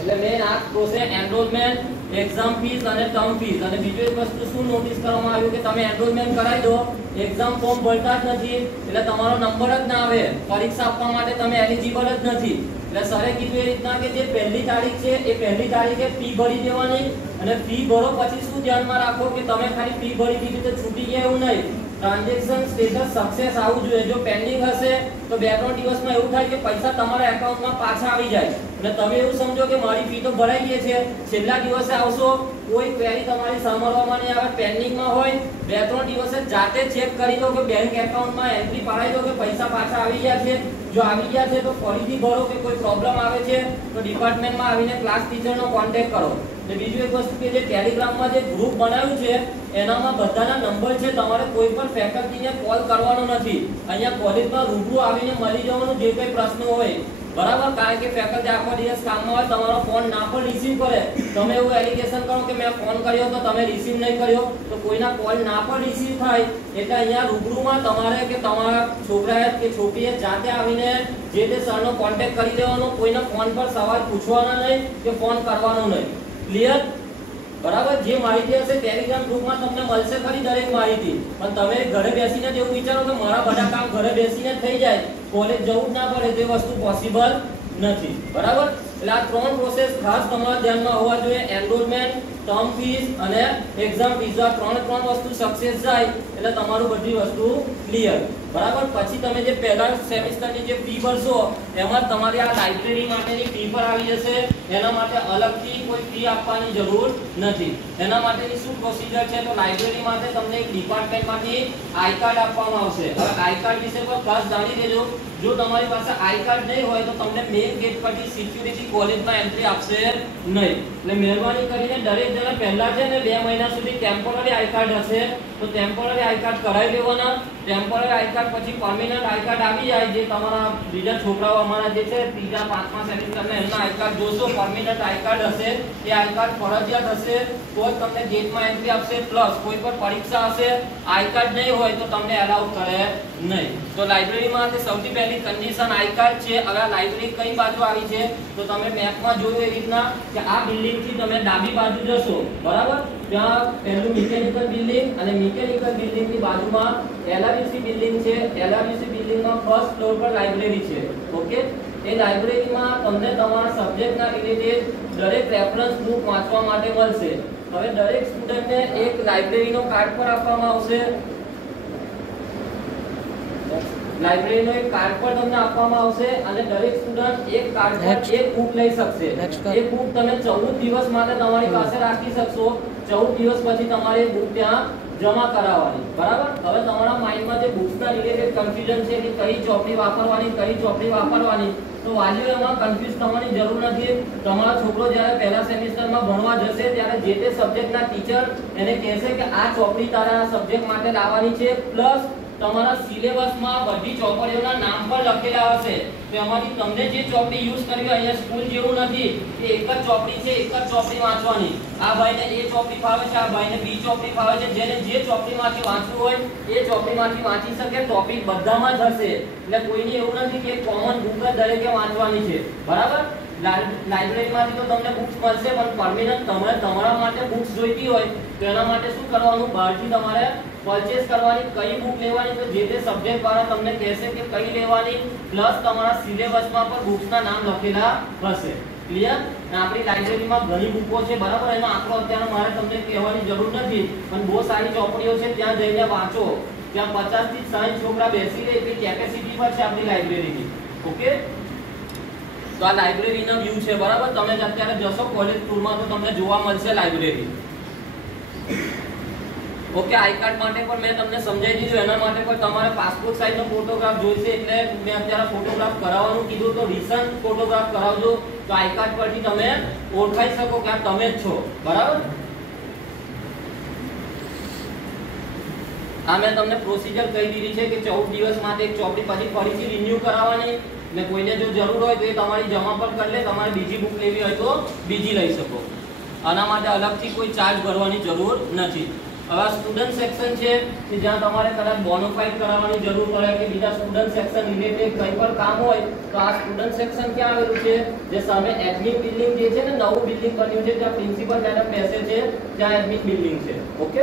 એટલે મેન આ પ્રોસેસ એનરોલમેન્ટ, એક્ઝામ ફીસ અને ટર્મ ફીસ. અને બીજું એક વસ્તુ શું નોટિસ કરવામાં આવ્યું કે તમે એનરોલમેન્ટ કરાવી દો, એક્ઝામ ફોર્મ ભરતા જ નથી એટલે તમારો નંબર જ ના આવે, પરીક્ષા આપવા માટે તમે એલિજિબલ જ નથી. એટલે સરે કીધું એ રીતના કે જે પહેલી તારીખ છે એ પહેલી તારીખે ફી ભરી દેવાની. અને ફી ભરો પછી શું ધ્યાનમાં રાખો કે તમે ખાલી ફી ભરી દીધી તો છૂટી ગયા એવું નહીં. ટ્રાન્ઝેક્શન સ્ટેટસ સક્સેસ આવવું જોઈએ. જો પેન્ડિંગ હશે તો 2-3 દિવસમાં એવું થાય કે પૈસા તમારા એકાઉન્ટમાં પાછા આવી જાય અને તમે એવું સમજો કે મારી ફી તો ભરાઈ ગઈ છે, છેલ્લા દિવસે આવશો કોઈ ક્વેરી તમારી સાંભળવામાં નહીં આવે, પેન્ડિંગમાં હોય 2-3 દિવસે જાતે ચેક કરી લો કે બેંક એકાઉન્ટમાં એન્ટ્રી પાડી દો કે પૈસા પાછા આવી ગયા છે. જો આવી ગયા છે તો ફરીથી ભરો, કે કોઈ પ્રોબ્લેમ આવે છે તો ડિપાર્ટમેન્ટમાં આવીને ક્લાસ ટીચરનો કોન્ટેક્ટ કરો. અને બીજું એક વસ્તુ કે જે ટેલિગ્રામમાં જે ગ્રુપ બનાવ્યું છે એનામાં બધાના નંબર છે, તમારે કોઈ પણ ફેકલ્ટીને કોલ કરવાનો નથી. અહીંયા કોલેજમાં રૂબરૂ આવીને મળી જવાનું જે કંઈ પ્રશ્નો હોય, બરાબર? કારણ કે ફેકલ્ટી આખો દિવસ કામમાં હોય, તમારો ફોન ના પણ રિસીવ કરે, તમે એવું એલિગેશન કરો કે મેં ફોન કર્યો તો તમે રિસીવ નહીં કર્યો, તો કોઈના કોલ ના પણ રિસીવ થાય. એટલે અહીંયા રૂબરૂમાં તમારે કે તમારા છોકરાએ કે છોકરીએ જાતે આવીને જે તે સરનો કોન્ટેક્ટ કરી દેવાનો, કોઈના ફોન પર સવાલ પૂછવાના નહીં કે ફોન કરવાનો નહીં. ક્લિયર? બરાબર, જે માહિતી હશે ટેલિગ્રામ ગ્રુપમાં તમને મળશે ખરી દરેક માહિતી, પણ તમે ઘરે બેસીને જ એવું વિચારો કે મારા બધા કામ ઘરે બેસીને થઈ જાય, કોલેજ જવું જ ના પડે, તે વસ્તુ પોસિબલ નથી. બરાબર, એટલે આ 3 પ્રોસેસ ખાસ તમારા ધ્યાનમાં હોવા જોઈએ. એનરોલમેન્ટ, ટર્મ ફીસ અને એક્ઝામ ફીસ. આ 3 વસ્તુ સક્સેસ જાય એટલે તમારું બધી વસ્તુ ક્લિયર. બરાબર, પછી તમે જે પહેલા સેમેસ્ટરની જે ફી ભરશો એમાં તમારી આ લાઇબ્રેરી માટેની ફી પર આવી જશે. એના માટે અલગથી કોઈ ફી આપવાની જરૂર નથી. એના માટેની શું પ્રોસિજર છે, તો લાઇબ્રેરી માટે તમને એક ડિપાર્ટમેન્ટમાંથી આઈ કાર્ડ આપવામાં આવશે. હવે આઈ કાર્ડ વિશે પણ ખાસ જાણી લેજો. જો તમારી પાસે આઈ કાર્ડ નહીં હોય તો તમને મેઇન ગેટ પરથી સિક્યુરિટી કોલેજમાં એન્ટ્રી આપશે નહીં. એટલે મહેરબાની કરીને દરેક જણા પહેલા છે ને 2 મહિના સુધી ટેમ્પોરરી આઈ કાર્ડ હશે તો ટેમ્પોરરી આઈ કાર્ડ કરાવી લેવાના. ટેમ્પોરરી આઈ કાર્ડ પછી પરમેનન્ટ આઈ કાર્ડ આવી જાય, જે તમારા બીજા છોકરાઓ અમારા જે છે 3જા 5મા સેમેસ્ટરના એમના આઈ કાર્ડ જોશો, પરમેનન્ટ આઈ કાર્ડ હશે, એ આઈ કાર્ડ ફરજિયાત હશે તો જ તમને ગેટમાં એન્ટ્રી આપશે. પ્લસ કોઈ પણ પરીક્ષા હશે, આઈ કાર્ડ નહીં હોય તો તમને એલાઉડ કરે નહીં. તો લાઇબ્રેરીમાં તે સૌથી પહેલી કન્ડિશન આઈ કાર્ડ છે. હવે આ લાઇબ્રેરી કઈ બાજુ આવી છે તો તમે મેપમાં જોયું એ રીતના કે આ બિલ્ડિંગ થી તમે ડાબી બાજુ જશો, બરાબર, ત્યાં પહેલું મિકેનિકલ બિલ્ડિંગ અને મિકેનિકલ બિલ્ડિંગ ની બાજુમાં LRUC બિલ્ડિંગ છે. LRUC બિલ્ડિંગમાં ફર્સ્ટ ફ્લોર પર લાઇબ્રેરી છે. ઓકે, એ લાઇબ્રેરીમાં તમને તમારા સબ્જેક્ટના રિલેટેડ દરેક રેફરન્સ બુક વાંચવા માટે મળશે. હવે દરેક સ્ટુડન્ટને એક લાઇબ્રેરીનો કાર્ડ પર આપવામાં આવશે. લાઇબ્રેરીનો એક કાર્ડ પર તમને આપવામાં આવશે અને દરેક સ્ટુડન્ટ એક કાર્ડ પર એક બુક લઈ શકશે. એ બુક તમે 14 દિવસ માટે તમારી પાસે રાખી શકશો. 14 દિવસ પછી તમારે બુક ત્યાં જમા કરાવવાની. બરાબર, હવે તમારા માઇન્ડમાં જે બુક્સના રિલેટેડ કન્ફ્યુઝન છે કે કઈ ચોપડી વાપરવાની, કઈ ચોપડી વાપરવાની, તો વાલીઓ એમાં કન્ફ્યુઝ થવાની જરૂર નથી. તમારો છોકરો જ્યારે પહેલા સેમેસ્ટરમાં ભણવા જશે ત્યારે જે તે સબ્જેક્ટના ટીચર એને કહેશે કે આ ચોપડી તારા સબ્જેક્ટ માટે લાવવાની છે. પ્લસ તમારા સિલેબસમાં બધી ચોપડીઓના નામ પણ લખેલા હશે. તો એમાંથી તમને જે ચોપડી યુઝ કરવી, અહીંયા સ્કૂલ જેવું નથી કે એક જ ચોપડી છે, એક જ ચોપડી વાંચવાની. આ ભાઈને એ ચોપડી ફાવે છે, આ ભાઈને બી ચોપડી ફાવે છે. જેને જે ચોપડીમાંથી વાંચવું હોય એ ચોપડીમાંથી વાંચી શકે. ટોપિક બધામાં જ હશે, એટલે કોઈની એવું નથી કે કોમન બુક જ દરેકે વાંચવાની છે. બરાબર, લાઇબ્રેરીમાંથી તો તમને બુક્સ મળશે, પણ પરમેનન્ટ તમારા માટે બુક્સ જોઈતી હોય તો એના માટે શું કરવાનું, બહારથી તમારે પરચેસ કરવાની. કઈ બુક લેવાની તો જે તે સબ્જેક્ટ વાળા તમને કહેશે કે કઈ લેવાની. પ્લસ તમારા સિલેબસમાં પણ બુક્સના નામ લખેલા હશે. ક્લિયર? આપણી લાઇબ્રેરીમાં ઘણી બુકો છે. બરાબર, એનો આંકડો અત્યારે મારે તમને કહેવાની જરૂર નથી, પણ બહુ સારી ચોપડીઓ છે. ત્યાં જઈને વાંચો. ત્યાં 50 થી 60 છોકરા બેસી રહે એટલી કેપેસિટી પર છે આપણી લાઇબ્રેરીની. ઓકે, તો આ લાઇબ્રેરીનો વ્યૂ છે. બરાબર, તમે અત્યારે જશો કોલેજ ટૂરમાં તો તમને જોવા મળશે લાઇબ્રેરી. ઓકે, આઈ કાર્ડ માટે પણ મેં તમને સમજાવી દીધું. એના માટે પણ તમારે પાસપોર્ટ સાઇઝનો ફોટોગ્રાફ જોઈશે, એટલે મેં અત્યારે ફોટોગ્રાફ કરાવવાનું કીધું. તો રિસન્ટ ફોટોગ્રાફ કરાવજો તો આઈ કાર્ડ પરથી તમે ઓળખાઈ શકો કે આ તમે જ છો. બરાબર, આ મેં તમને પ્રોસિજર કહી દીધી છે કે 14 દિવસ માટે એક ચોપડી પછી ફરીથી રિન્યુ કરાવવાની. ને કોઈને જો જરૂર હોય તો એ તમારી જમા પણ કરી લે. તમારે બીજી બુક લેવી હોય તો બીજી લઈ શકો. આના માટે અલગથી કોઈ ચાર્જ ભરવાની જરૂર નથી. હવે સ્ટુડન્ટ સેક્શન છે કે જ્યાં તમારે કદાચ બોનોફાઇડ કરાવવાની જરૂર પડે કે બીજા સ્ટુડન્ટ સેક્શન રિલેટેડ કંઈ પણ કામ હોય તો આ સ્ટુડન્ટ સેક્શન ક્યાં આવેલું છે, જે સામે એડમિન બિલ્ડિંગ જે છે ને, નવું બિલ્ડિંગ બન્યું છે, ત્યાં પ્રિન્સિપલ મેડમ બેસે છે, ત્યાં એડમિન બિલ્ડિંગ છે. ઓકે,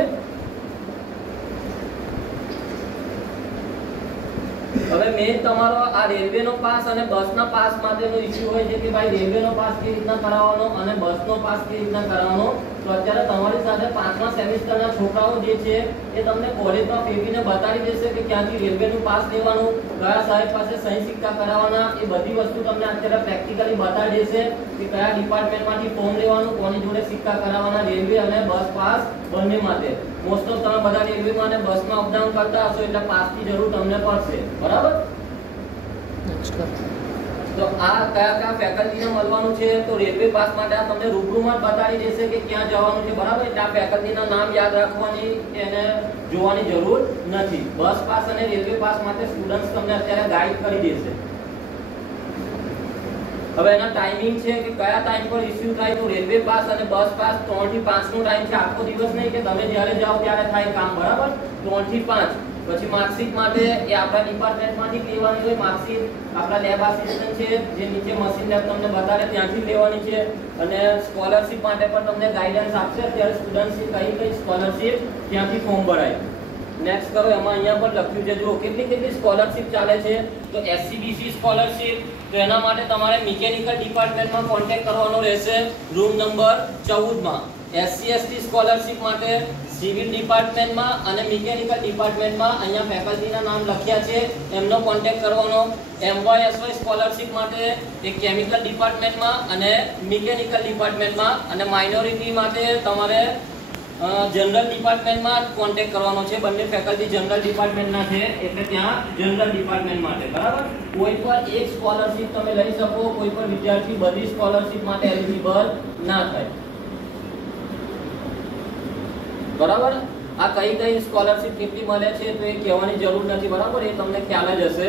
હવે મેઇન તમારો આ રેલવેનો પાસ અને બસના પાસ માટેનો ઇશ્યુ હોય છે કે ભાઈ રેલવેનો પાસ કેવી રીતના કરાવવાનો અને બસનો પાસ કેવી રીતના કરાવવાનો. તો અત્યારે તમારી સાથે 5મા સેમેસ્ટરના છોકરાઓ જે છે એ તમને કોલેજમાં ફેરવીને બતાવી દેશે કે ક્યાંથી રેલવેનું પાસ લેવાનું, કયા સાહેબ પાસે સહી સિક્કા કરાવવાના, એ બધી વસ્તુ તમને અત્યારે પ્રેક્ટિકલી બતાવી દેશે કે કયા ડિપાર્ટમેન્ટમાંથી ફોર્મ લેવાનું, કોની જોડે સિક્કા કરાવવાના, રેલવે અને બસ પાસ બંને માટે. મોસ્ટ ઓફ તમે બધા રેલવેમાં અને બસમાં અપડાઉન કરતા હશો એટલે પાસની જરૂર તમને પડશે. બરાબર, તો આ કયા ફેકલ્ટીને મળવાનું છે, તો રેલવે પાસ માટે આ તમને રૂબરૂમાં જ બતાવી દેશે કે ક્યાં જવાનું છે. બરાબર, એટલે આ ફેકલ્ટીના નામ યાદ રાખવાની એને જોવાની જરૂર નથી. બસ પાસ અને રેલવે પાસ માટે સ્ટુડન્ટ્સ તમને અત્યારે ગાઈડ કરી દેશે. હવે એના ટાઈમિંગ છે કે કયા ટાઈમ પર ઇશ્યુ થાય. તો રેલવે પાસ અને બસ પાસ 3 થી 5 નો ટાઈમ છે. આખો દિવસ નહીં કે તમે જ્યારે જાઓ ત્યારે થાય કામ. બરાબર, 3 થી 5. પછી માર્કશીટ માટે એ આપણા ડિપાર્ટમેન્ટમાંથી લેવાની હોય. માર્કશીટ આપણા લેબ આસિસ્ટન્ટ છે જે નીચે મશીન લેબ તમને બતાડે ત્યાંથી લેવાની છે. અને સ્કોલરશિપ માટે પણ તમને ગાઈડન્સ આપશે અત્યારે સ્ટુડન્ટ્સ કઈ સ્કોલરશિપ ત્યાંથી ફોર્મ ભરાય. નેક્સ્ટ કરો, એમાં અહીંયા પર લખ્યું છે જુઓ કેટલી સ્કોલરશિપ ચાલે છે. તો એસસીબીસી સ્કોલરશિપ, તો એના માટે તમારે મિકેનિકલ ડિપાર્ટમેન્ટમાં કોન્ટેક્ટ કરવાનો રહેશે રૂમ નંબર 14 માં. એસસી એસટી સ્કોલરશિપ માટે સિવિલ ડિપાર્ટમેન્ટમાં અને મિકેનિકલ ડિપાર્ટમેન્ટમાં અહીંયા ફેકલ્ટીના નામ લખ્યા છે એમનો કોન્ટેક્ટ કરવાનો. એમવાયએસવાય સ્કોલરશિપ માટે એ કેમિકલ ડિપાર્ટમેન્ટમાં અને મિકેનિકલ ડિપાર્ટમેન્ટમાં, અને માઇનોરિટી માટે તમારે જનરલ ડિપાર્ટમેન્ટમાં કોન્ટેક્ટ કરવાનો છે. બંને ફેકલ્ટી જનરલ ડિપાર્ટમેન્ટના છે એટલે ત્યાં જનરલ ડિપાર્ટમેન્ટ માટે, બરાબર. કોઈ પણ એક સ્કોલરશિપ તમે લઈ શકો, કોઈ પણ વિદ્યાર્થી બધી સ્કોલરશિપ માટે એલિજિબલ ના થાય, બરાબર. આ કઈ સ્કોલરશિપ કેટલી મળે છે તો એ કહેવાની જરૂર નથી, બરાબર, એ તમને ખ્યાલ જ હશે.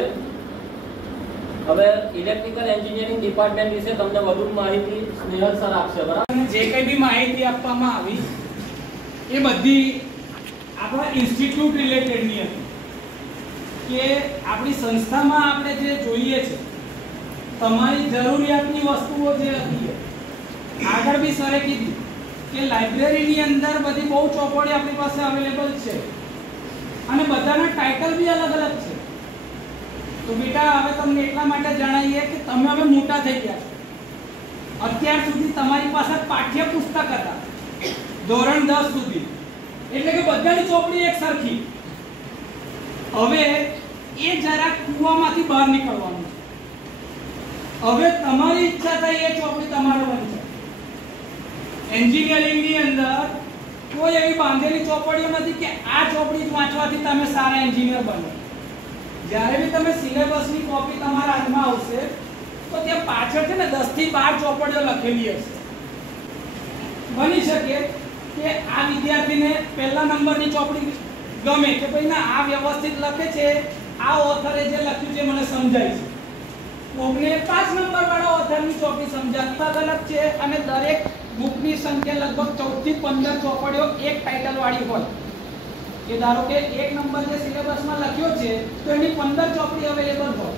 હવે ઇલેક્ટ્રિકલ એન્જિનિયરિંગ ડિપાર્ટમેન્ટ વિશે તમને વધુ માહિતી સ્નેહલ સર આપશે, બરાબર. જે કંઈ બી માહિતી આપવામાં આવી એ બધી આપણા ઇન્સ્ટિટ્યૂટ રિલેટેડની હતી કે આપણી સંસ્થામાં આપણે જે જોઈએ છે તમારી જરૂરિયાતની વસ્તુઓ જે હતી. આગળ બી સરે કીધું કે લાઇબ્રેરીની અંદર બધી બહુ ચોપડી આપણી પાસે અવેલેબલ છે અને બધાના ટાઇટલ બી અલગ અલગ છે. તો બેટા હવે તમને એટલા માટે જણાવીએ કે તમે હવે મોટા થઈ ગયા છો. અત્યાર સુધી તમારી પાસે પાઠ્યપુસ્તક હતા ધોરણ 10 સુધી, એટલે કે બધાની ચોપડી એક સરખી. હવે એ જરાક કૂવામાંથી બહાર નીકળવાનું છે. હવે તમારી ઈચ્છા થઈ એ ચોપડી તમારે બનશે. એન્જિનિયરિંગની અંદર કોઈ એવી બાંધેલી ચોપડીઓ નથી કે આ ચોપડી જ વાંચવાથી તમે સારા એન્જિનિયર બનો. જ્યારે બી તમે સિલેબસની કોપી તમારા હાથમાં આવશે તો ત્યાં પાછળ છે ને 10 થી 12 ચોપડીઓ લખેલી હશે. બની શકે કે આ વિદ્યાર્થીને પહેલા નંબરની ચોપડી ગમે કે ભાઈ ના આ વ્યવસ્થિત લખે છે, આ ઓથરે જે લખ્યું છે મને સમજાય છે. કોકને 5 નંબર વાળા ઓથરની ચોપડી સમજાતા ગલત છે અને દરેક બુકની સંખ્યા લગભગ 14 થી 15 ચોપડીઓ એક ટાઇટલ વાળી હોય. કે ધારો કે એક નંબર જે સિલેબસમાં લખ્યો છે તો એની 15 ચોપડી અવેલેબલ હોય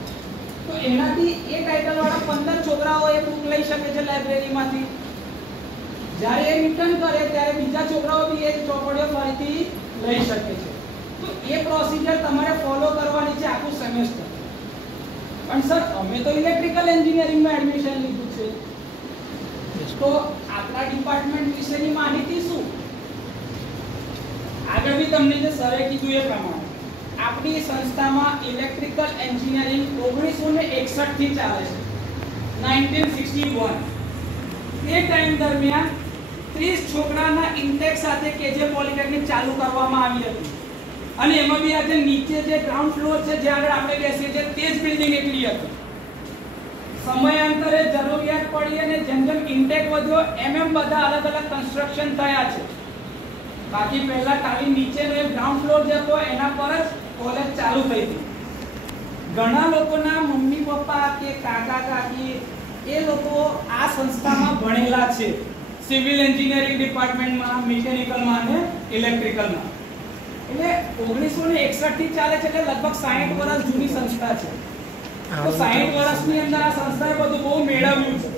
તો એનાથી એ ટાઇટલ વાળા 15 છોકરાઓ એ બુક લઈ શકે છે લાઇબ્રેરીમાંથી. જ્યારે એ રિટર્ન કરે ત્યારે બીજા છોકરાઓ બી એ ચોપડીઓ ફરીથી લઈ શકે છે. તો એ પ્રોસિજર તમારે ફોલો કરવાની છે આખું સેમેસ્ટર. પણ સર અમે તો ઇલેક્ટ્રિકલ એન્જિનિયરિંગમાં એડમિશન લીધું છે તો આપણા ડિપાર્ટમેન્ટ વિશેની માહિતી શું? આગળ બી તમને જે સરે કીધું એ પ્રમાણે આપણી સંસ્થામાં ઇલેક્ટ્રિકલ એન્જિનિયરિંગ 1961 થી ચાલે છે. 1961 તે ટાઈમ દરમિયાન 30 છોકરાના ઇન્ટેક સાથે કેજે પોલિટેકનિક ચાલુ કરવામાં આવી હતી અને એમાં બી આજે નીચે જે ગ્રાઉન્ડ ફ્લોર છે જે આગળ આપણે બેસીએ છીએ તે જ બિલ્ડિંગ એટલી હતી. સમયાંતરે જરૂરિયાત પડી અને જેમ જેમ ઇન્ટેક વધ્યો એમ બધા અલગ અલગ કન્સ્ટ્રક્શન થયા છે. બાકી પહેલા ખાલી નીચેનો એક ગ્રાઉન્ડ ફ્લોર જે હતો એના પર જ કોલેજ ચાલુ થઈ હતી. ઘણા લોકોના મમ્મી પપ્પા કે કાકા કાકી એ લોકો આ સંસ્થામાં ભણેલા છે, સિવિલ એન્જિનિયરિંગ ડિપાર્ટમેન્ટમાં, મિકેનિકલમાં અને ઇલેક્ટ્રિકલમાં. એટલે 1961 થી ચાલે છે એટલે લગભગ 60 વર્ષ જૂની સંસ્થા છે. તો 60 વર્ષની અંદર આ સંસ્થાએ બધું બહુ મેળવ્યું છે.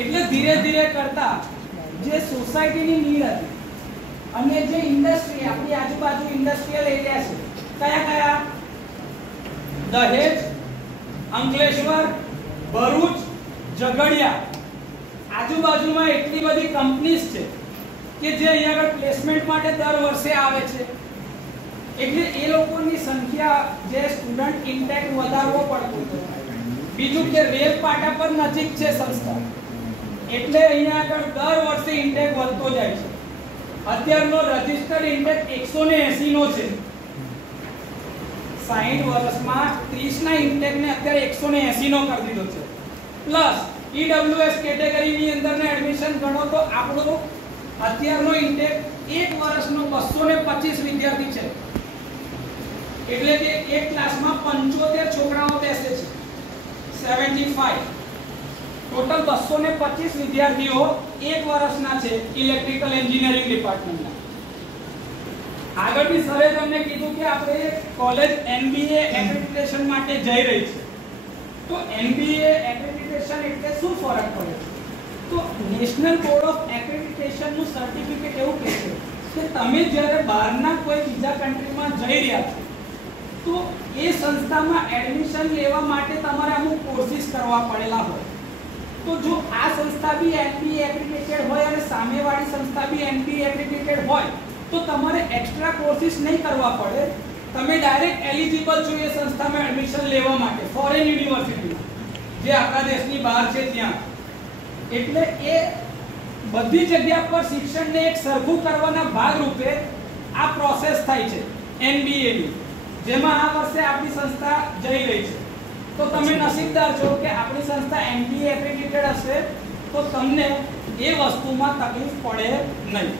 એટલે ધીરે ધીરે કરતા જે સોસાયટીની નીડ હતી અને જે ઇન્ડસ્ટ્રી આપણી આજુબાજુ ઇન્ડસ્ટ્રીયલ એરિયા છે કયા કયા? દહેજ, અંકલેશ્વર, ભરૂચ, ઝઘડિયા, આજુબાજુમાં એટલી બધી કંપનીઝ છે કે જે અહીંયા આગળ પ્લેસમેન્ટ માટે દર વર્ષે આવે છે. એટલે એ લોકોની સંખ્યા જે સ્ટુડન્ટ ઇન્ટેક વધારવો પડતો હતો. બીજું કે રેલ પાટા પર નજીક છે સંસ્થા એટલે અહીંયા આગળ દર વર્ષે ઇન્ટેક વધતો જાય છે. અત્યારનો રજિસ્ટર્ડ ઇન્ટેક 180 નો છે. 60 વર્ષમાં 30 ના ઇન્ટેકને અત્યારે 180 નો કરી દીધો છે. પ્લસ ઈડબ્લ્યુએસ કેટેગરીની અંદરને એડમિશન ગણો તો આપણો અત્યારનો ઇન્ટેક એક વર્ષનો 225 વિદ્યાર્થી છે. એટલે કે એક ક્લાસમાં 75 છોકરાઓ બેસે છે. 75 ટોટલ 225 વિદ્યાર્થીઓ એક વર્ષના છે ઇલેક્ટ્રિકલ એન્જિનિયરિંગ ડિપાર્ટમેન્ટના. આગળની સરે તમને કીધું કે આપણે કોલેજ NBA એક્રેડિટેશન માટે જઈ રહી છે. તો NBA એક્રેડિટેશન એટલે શું ફરક પડે છે? તો નેશનલ બોર્ડ ઓફ એક્રેડિટેશન નું સર્ટિફિકેટ એવું કહે છે કે તમે જ્યારે બહારના કોઈ બીજા કન્ટ્રીમાં જઈ રહ્યા છો તો એ સંસ્થામાં એડમિશન લેવા માટે તમારે અમુક કોર્સિસ કરવા પડેલા હોય. તો જો આ સંસ્થા બી NBA એક્રેડિટેડ હોય અને સામેવાળી સંસ્થા બી NBA એક્રેડિટેડ હોય તો તમારે એક્સ્ટ્રા કોર્સિસ નહીં કરવા પડે. તમે ડાયરેક્ટ એલિજિબલ છો એ સંસ્થામાં એડમિશન લેવા માટે ફોરેન યુનિવર્સિટીમાં જે આપણા દેશની બહાર છે ત્યાં. એટલે એ બધી જગ્યા પર શિક્ષણને એક સરખું કરવાના ભાગરૂપે આ પ્રોસેસ થાય છે NBA ની, જેમાં આ વર્ષે આપણી સંસ્થા જઈ રહી છે. તો તમે નસીબદાર છો કે આપણી સંસ્થા NBA એક્રેડિટેડ હશે તો તમને એ વસ્તુમાં તકલીફ પડે નહીં.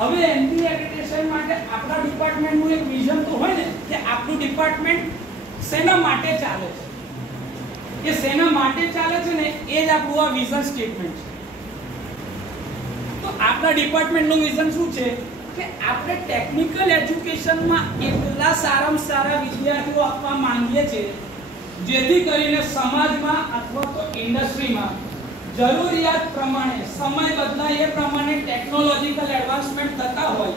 હવે NBA એક્રેડિટેશન માટે આપણા ડિપાર્ટમેન્ટનું એક વિઝન તો હોય ને કે આપણું ડિપાર્ટમેન્ટ શેના માટે ચાલે છે. એ શેના માટે ચાલે છે ને એ જ આપણું આ વિઝન સ્ટેટમેન્ટ છે. તો આપણા ડિપાર્ટમેન્ટનું વિઝન શું છે કે આપણે ટેકનિકલ એજ્યુકેશનમાં એટલા સારામાં સારા વિદ્યાર્થીઓ આપવા માંગીએ છીએ જેથી કરીને સમાજમાં અથવા તો ઇન્ડસ્ટ્રીમાં જરૂરિયાત પ્રમાણે સમય બદલાય એ પ્રમાણે ટેકનોલોજીકલ એડવાન્સમેન્ટ થતા હોય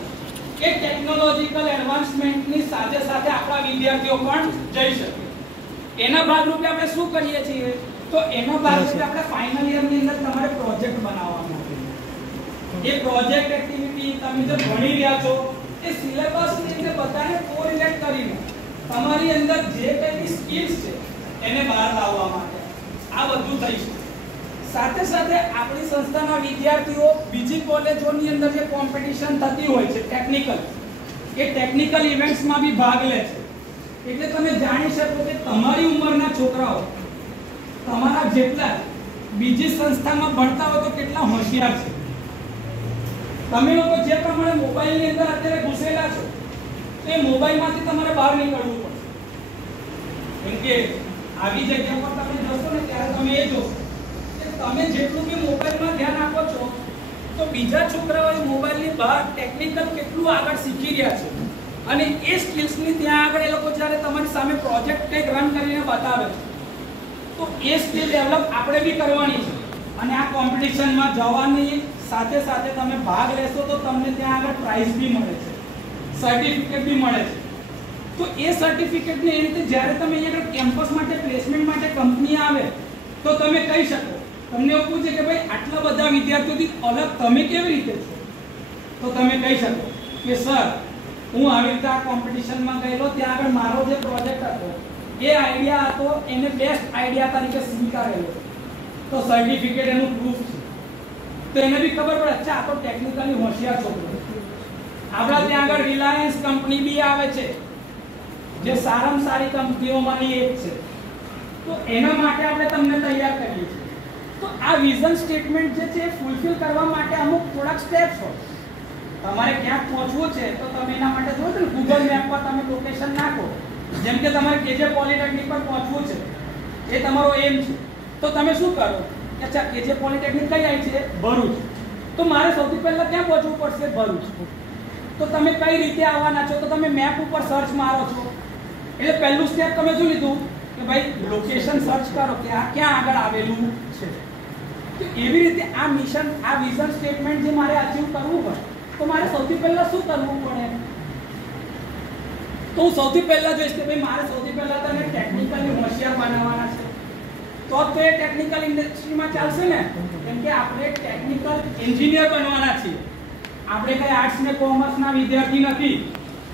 એ ટેકનોલોજીકલ એડવાન્સમેન્ટની સાથે સાથે આપણા વિદ્યાર્થીઓ પણ જઈ શકે. એના ભાગરૂપે આપણે શું કરીએ છીએ તો એના ભાગરૂપે આપણે ફાઇનલ યરની અંદર તમારે પ્રોજેક્ટ બનાવવાનો છે. એ પ્રોજેક્ટ એક્ટિવિટી તમે જે ભણી રહ્યા છો એ સિલેબસની અંદર બધાને કોરિલેટ કરીને તમારી અંદર જે કંઈ સ્કિલ્સ છે એને બહાર લાવવા માટે આ બધું થઈ છે. સાથે સાથે આપણી સંસ્થાના વિદ્યાર્થીઓ બીજી કોલેજોની અંદર જે કોમ્પિટિશન થતી હોય છે ટેકનિકલ, એ ટેકનિકલ ઇવેન્ટ્સમાં બી ભાગ લે છે. એટલે તમે જાણી શકો કે તમારી ઉંમરના છોકરાઓ તમારા જેટલા બીજી સંસ્થામાં ભણતા હોય તો કેટલા હોશિયાર છે. તમે લોકો જે પ્રમાણે મોબાઈલની અંદર અત્યારે ઘૂસેલા છો તે મોબાઈલમાંથી તમારે બહાર નીકળવું પડશે. કેમ કે આવી જગ્યા પર તમે જશો ને ત્યારે તમે એ જોશો કે તમે જેટલું બી મોબાઈલમાં ધ્યાન આપો છો તો બીજા છોકરાઓ મોબાઈલની બહાર ટેકનિકલ કેટલું આગળ શીખી રહ્યા છે અને એ સ્કિલ્સની ત્યાં આગળ એ લોકો જ્યારે તમારી સામે પ્રોજેક્ટ કંઈક રન કરીને બતાવે છે તો એ સ્કિલ ડેવલપ આપણે બી કરવાની છે. અને આ કોમ્પિટિશનમાં જવાની સાથે સાથે તમે ભાગ લેશો તો તમને ત્યાં આગળ પ્રાઇઝ બી મળે છે, સર્ટિફિકેટ બી મળે છે. તો એ સર્ટિફિકેટને એ રીતે જ્યારે તમે અહીંયા કેમ્પસ માટે પ્લેસમેન્ટ માટે કંપની આવે તો તમે કહી શકો, તમને એવું પૂછે કે ભાઈ આટલા બધા વિદ્યાર્થીઓથી અલગ તમે કેવી રીતે છો તો તમે કહી શકો કે સર હું આવી રીતે આ કોમ્પિટિશનમાં ગયેલો, ત્યાં આગળ મારો જે પ્રોજેક્ટ હતો એ આઈડિયા હતો એને બેસ્ટ આઈડિયા તરીકે સ્વીકારેલો. તો સર્ટિફિકેટ એનું પ્રૂફ છે. તો એને બી ખબર પડે અચ્છા આ તો ટેકનિકલી હોશિયાર છોકરો. આપણા ત્યાં આગળ રિલાયન્સ કંપની બી આવે છે જે સારામાં સારી કંપનીઓમાંની એક છે. તો એના માટે આપણે તમને તૈયાર કરીએ છીએ. તો આ વિઝન સ્ટેટમેન્ટ જે છે ફૂલફિલ કરવા માટે અમુક થોડાક સ્ટેપ્સ હોય. તમારે ક્યાંક પહોંચવું છે તો તમે એના માટે જો ને ગૂગલ મેપ પર તમે લોકેશન નાખો. જેમ કે તમારે કેજે પોલિટેકનિક પર પહોંચવું છે એ તમારો એમ છે તો તમે શું કરો અચ્છા કેજે પોલિટેકનિક કઈ આવી છે ભરૂચ, તો મારે સૌથી પહેલા ક્યાં પહોંચવું પડશે ભરૂચ. તો તમે કઈ રીતે આવવાના છો તો તમે મેપ ઉપર સર્ચ મારો છો એટલે પહેલું સ્ટેપ તમે શું લીધું કે ભાઈ લોકેશન સર્ચ કરો કે આ ક્યાં આગળ આવેલું છે. તો એવી રીતે આ મિશન આ વિઝન સ્ટેટમેન્ટ જે મારે અચીવ કરવું હોય તો મારે સૌથી પહેલા શું કરવું પડે તો હું સૌથી પહેલા જોઈશ કે ભાઈ મારે સૌથી પહેલા તને ટેકનિકલી હોશિયાર બનાવવાના છે તો એ ટેકનિકલ ઇન્ડસ્ટ્રીમાં ચાલશે ને. કેમ કે આપણે ટેકનિકલ એન્જિનિયર બનવાના છીએ. આપણે કઈ આર્ટ્સ ને કોમર્સ ના વિદ્યાર્થી નથી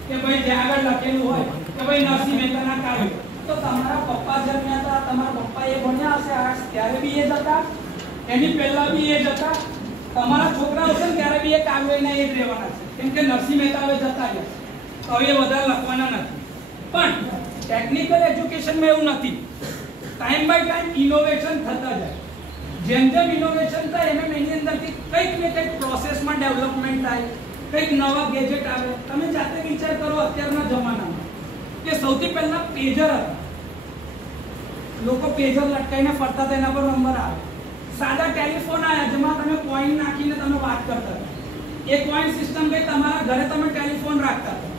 કે ભાઈ જ્યાં આગળ લખેલું હોય કે ભાઈ નરસિંહ મહેતાના કાવ્યો. તો તમારા પપ્પા જન્મ્યા હતા, તમારા પપ્પા એ ભણ્યા હશે આર્ટ્સ ત્યારે બી એ જ હતા, એની પહેલા બી એ જ હતા, તમારા છોકરા હશે ને ત્યારે બી એ કાવ્યના એ જ રહેવાના છે. કેમ કે નરસિંહ મહેતા હવે જતા ગયા તો હવે વધારે લખવાના નથી. પણ ટેકનિકલ એજ્યુકેશનમાં એવું નથી. ટાઈમ બાય ટાઈમ ઇનોવેશન થતા જાય. જેમ જેમ ઇનોવેશન થાય એમ એની અંદરથી કંઈક ને કંઈક પ્રોસેસમાં ડેવલપમેન્ટ થાય, કંઈક નવા ગેજેટ આવે. તમે જાતે વિચાર કરો અત્યારના જમાનામાં કે સૌથી પહેલા પેજર હતા. લોકો પેજર લટકાઈને ફરતા તેના પર નંબર આવે. સાદા ટેલિફોન આવ્યા જેમાં તમે કોઈન નાખીને તમે વાત કરતા હતા. એ કોઈન સિસ્ટમ કઈ તમારા ઘરે તમે ટેલિફોન રાખતા હતા,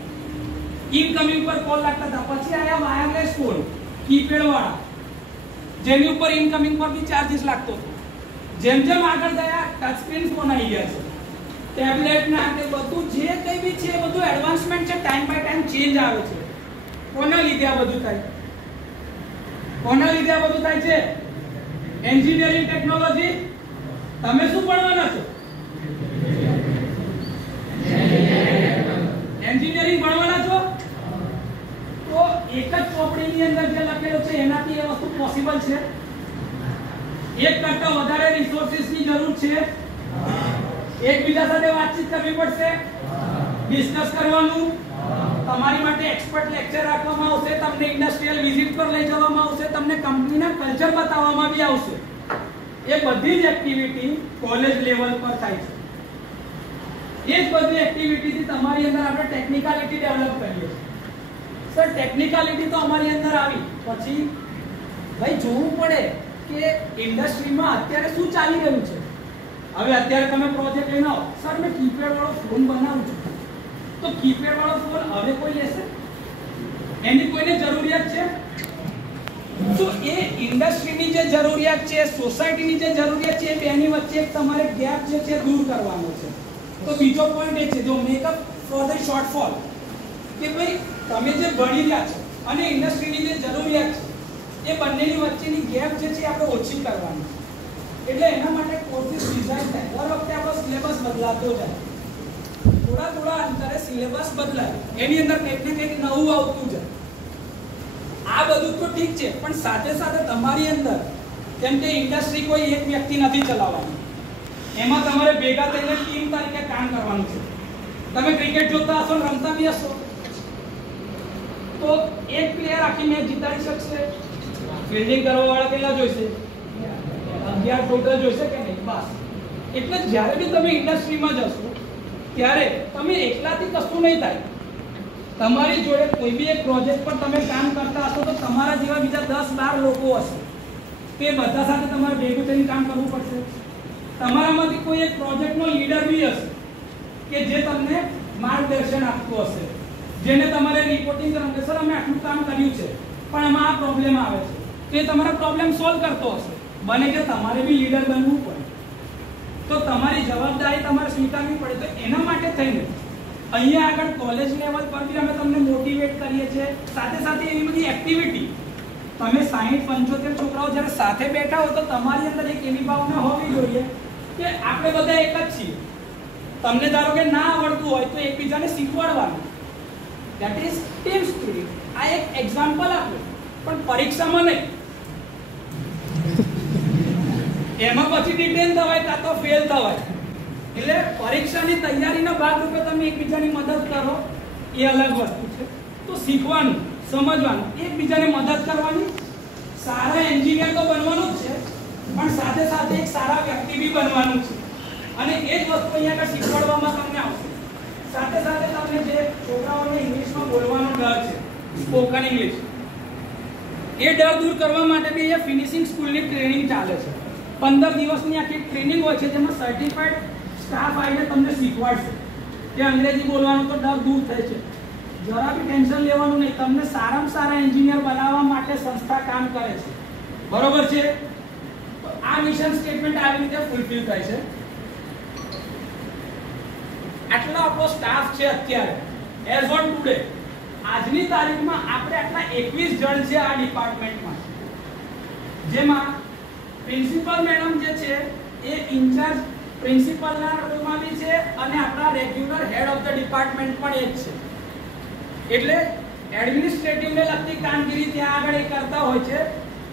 ઇનકમિંગ પર કોલ લાગતા હતા, પછી આયા વાયરલેસ ફોન કીપેડ વાળા, જેની ઉપર ઇનકમિંગ પર બી ચાર્જીસ લાગતો હતો. જેમ જેમ આગળ ગયા ટચ સ્ક્રીન ફોન આવી ગયા છે, ટેબ્લેટ ના તે બધું જે કંઈ બી છે બધું એડવાન્સમેન્ટ છે, ટાઈમ બાય ટાઈમ ચેન્જ આવે છે. કોના લીધે આ બધું થાય? કોના લીધે આ બધું થાય છે? Engineering technology. તમે શું ભણવાના છો? એન્જિનિયરિંગ ભણવાના છો? તો એક જ ચોપડીની અંદર જે લખેલું છે એનાથી એ વસ્તુ પોસિબલ છે? એક કરતા વધારે રિસોર્સિસની જરૂર છે, એકબીજા સાથે વાતચીત કરવી પડશે, ડિસ્કસ કરવાનું, તમારી માટે એક્સપર્ટ લેક્ચર રાખવામાં આવશે, તમને ઇન્ડસ્ટ્રીયલ વિઝિટ પર લઈ જવામાં આવશે, તમને કંપનીના કલ્ચર બતાવવામાં બી આવશે. એ બધી જ એક્ટિવિટી કોલેજ લેવલ પર થાય છે. એ જ બધી એક્ટિવિટીથી તમારી અંદર આપણે ટેકનિકાલિટી ડેવલપ કરીએ છીએ. સર ટેકનિકાલિટી તો અમારી અંદર આવી, પછી ભાઈ જોવું પડે કે ઇન્ડસ્ટ્રીમાં અત્યારે શું ચાલી રહ્યું છે. હવે અત્યારે તમે પ્રોજેક્ટ લઈને આવો, સર મેં કીપેડ વાળો ફોન બનાવું છું, તો કીપેડ વાળો ફોન હવે કોઈ લેશે? એની કોઈને જરૂરિયાત છે? તો એ ઇન્ડસ્ટ્રીની જે જરૂરિયાત છે, સોસાયટીની જે જરૂરિયાત છે, બેની વચ્ચે એક તમારે ગેપ જે છે દૂર કરવાનો છે. તો બીજો પોઈન્ટ એ છે, જો મેકઅપ ફોર ધ શોર્ટફોલ, કે ભાઈ તમે જે ભણી રહ્યા છો અને ઇન્ડસ્ટ્રીની જે જરૂરિયાત છે એ બંનેની વચ્ચેની ગેપ જે છે આપણે ઓછી કરવાની. એટલે એના માટે કોર્સિસ ડિઝાઇન થાય. દર વખતે આપણો સિલેબસ બદલાતો જાય, થોડા અંતરે સિલેબસ બદલાય, એની અંદર કંઈક ને કંઈક નવું આવતું જાય. આ બધું તો ઠીક છે, પણ સાથે સાથે તમારી અંદર, કેમ કે ઇન્ડસ્ટ્રી કોઈ એક વ્યક્તિ નથી ચલાવવાની, એમાં તમારે ભેગા થઈને ટીમ તરીકે કામ કરવાનું છે. તમે ક્રિકેટ જોતા હશો, રમતા બી હશો, તો એક પ્લેયર આખી મેચ જીતાડી શકશે? ફિલ્ડિંગ કરવા વાળા કેટલા જોઈશે? 11 ટોટલ જોઈશે કે નહીં? બસ. એટલે જ્યારે બી તમે ઇન્ડસ્ટ્રીમાં જશો ત્યારે તમે એકલાથી કશું નહીં થાય. તમારી જોડે કોઈ બી એક પ્રોજેક્ટ પર તમે કામ કરતા હશો તો તમારા જેવા બીજા 10-12 લોકો હશે, તે બધા સાથે તમારે ભેગું થઈને કામ કરવું પડશે. તમારામાંથી કોઈ એક પ્રોજેક્ટનો લીડર બી હશે કે જે તમને માર્ગદર્શન આપતો હશે, જેને તમારે રિપોર્ટિંગ કરવાનું કે સર અમે આટલું કામ કર્યું છે પણ એમાં આ પ્રોબ્લેમ આવે છે, તો એ તમારા પ્રોબ્લેમ સોલ્વ કરતો હશે. બને કે તમારે બી લીડર બનવું પડે, તો તમારી જવાબદારી તમારે સ્વીકારવી પડે. તો એના માટે થઈને અહીંયા આગળ કોલેજ લેવલ પર બી અમે તમને મોટિવેટ કરીએ છીએ. સાથે સાથે એવી બધી એક્ટિવિટી, તમે 60-75 છોકરાઓ જ્યારે સાથે બેઠા હો તો તમારી અંદર એક એવી ભાવના હોવી જોઈએ કે આપણે બધા એક જ છીએ. તમને ધારો કે ના આવડતું હોય તો એકબીજાને શીખવાડવાનું, ધેટ ઇઝ ટીમ સ્પિરિટ. આ એક એક્ઝામ્પલ આપ્યું, પણ પરીક્ષામાં નહીં. એમાં પછી ડિટેન થવાય કાં તો ફેલ થવાય. એટલે પરીક્ષાની તૈયારીના ભાગરૂપે તમે એકબીજાની મદદ કરો એ અલગ વસ્તુ છે. તો શીખવાનું, સમજવાનું, એકબીજાને મદદ કરવાની. સારા એન્જિનિયર તો બનવાનું જ છે, પણ સાથે સાથે એક સારા વ્યક્તિ બી બનવાનું છે. અને એ જ વસ્તુ અહીંયા આગળ શીખવાડવામાં તમને આવશે. સાથે સાથે તમને જે છોકરાઓને ઇંગ્લિશમાં બોલવાનો ડર છે, સ્પોકન ઇંગ્લિશ, એ ડર દૂર કરવા માટે બી અહીંયા ફિનિશિંગ સ્કૂલની ટ્રેનિંગ ચાલે છે. 15 દિવસની આખી ટ્રેનિંગ હોય છે, જેમાં સર્ટિફાઈડ સ્ટાફ આવીને તમને શીખવાડશે કે અંગ્રેજી બોલવાનો તો ડર દૂર થાય છે. જરા બી ટેન્શન લેવાનું નહીં. તમને સારામાં સારા એન્જિનિયર બનાવવા માટે સંસ્થા કામ કરે છે, બરોબર છે? તો આ મિશન સ્ટેટમેન્ટ આવી રીતે ફૂલફિલ થાય છે. આટલો આપણો સ્ટાફ છે અત્યારે, એઝ ઓન ટુડે, આજની તારીખમાં આપણે આટલા 21 જણ છે આ ડિપાર્ટમેન્ટમાં, જેમાં પ્રિન્સિપલ મેડમ જે છે એ ઇન્ચાર્જ પ્રિન્સિપલના રોલમાં બી છે અને આપણા regular head of the department પણ એ જ છે. એટલે એડમિનિસ્ટ્રેટિવને લગતી કામગીરી ત્યાં આગળ એ કરતા હોય છે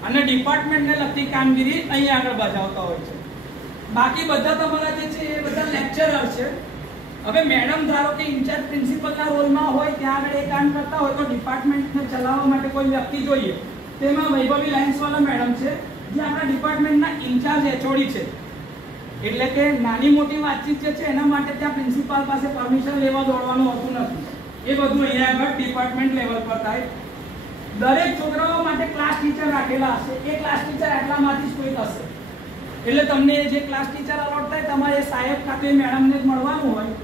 અને ડિપાર્ટમેન્ટને લગતી કામગીરી અહીંયા આગળ બજાવતા હોય છે. બાકી બધા તમારા જે છે એ બધા લેક્ચરર છે. હવે મેડમ ધારો કે ઇન્ચાર્જ પ્રિન્સિપલના રોલમાં હોય, ત્યાં આગળ એ કામ કરતા હોય, તો ડિપાર્ટમેન્ટને ચલાવવા માટે કોઈ વ્યક્તિ જોઈએ. તેમાં વૈભવી લાઇન્સવાળા મેડમ છે, જે આપણા ડિપાર્ટમેન્ટના ઇન્ચાર્જ એચઓડી છે. એટલે કે નાની મોટી વાતચીત જે છે એના માટે ત્યાં પ્રિન્સિપાલ પાસે પરમિશન લેવા દોડવાનું હોતું નથી. એ બધું અહીંયા આગળ ડિપાર્ટમેન્ટ લેવલ પર થાય. દરેક છોકરાઓ માટે ક્લાસ ટીચર રાખેલા હશે. એ ક્લાસ ટીચર આટલામાંથી જ કોઈ હશે. એટલે તમને જે ક્લાસ ટીચર અલોટ થાય તમારે એ સાહેબ કાં તો એ મેડમને જ મળવાનું હોય.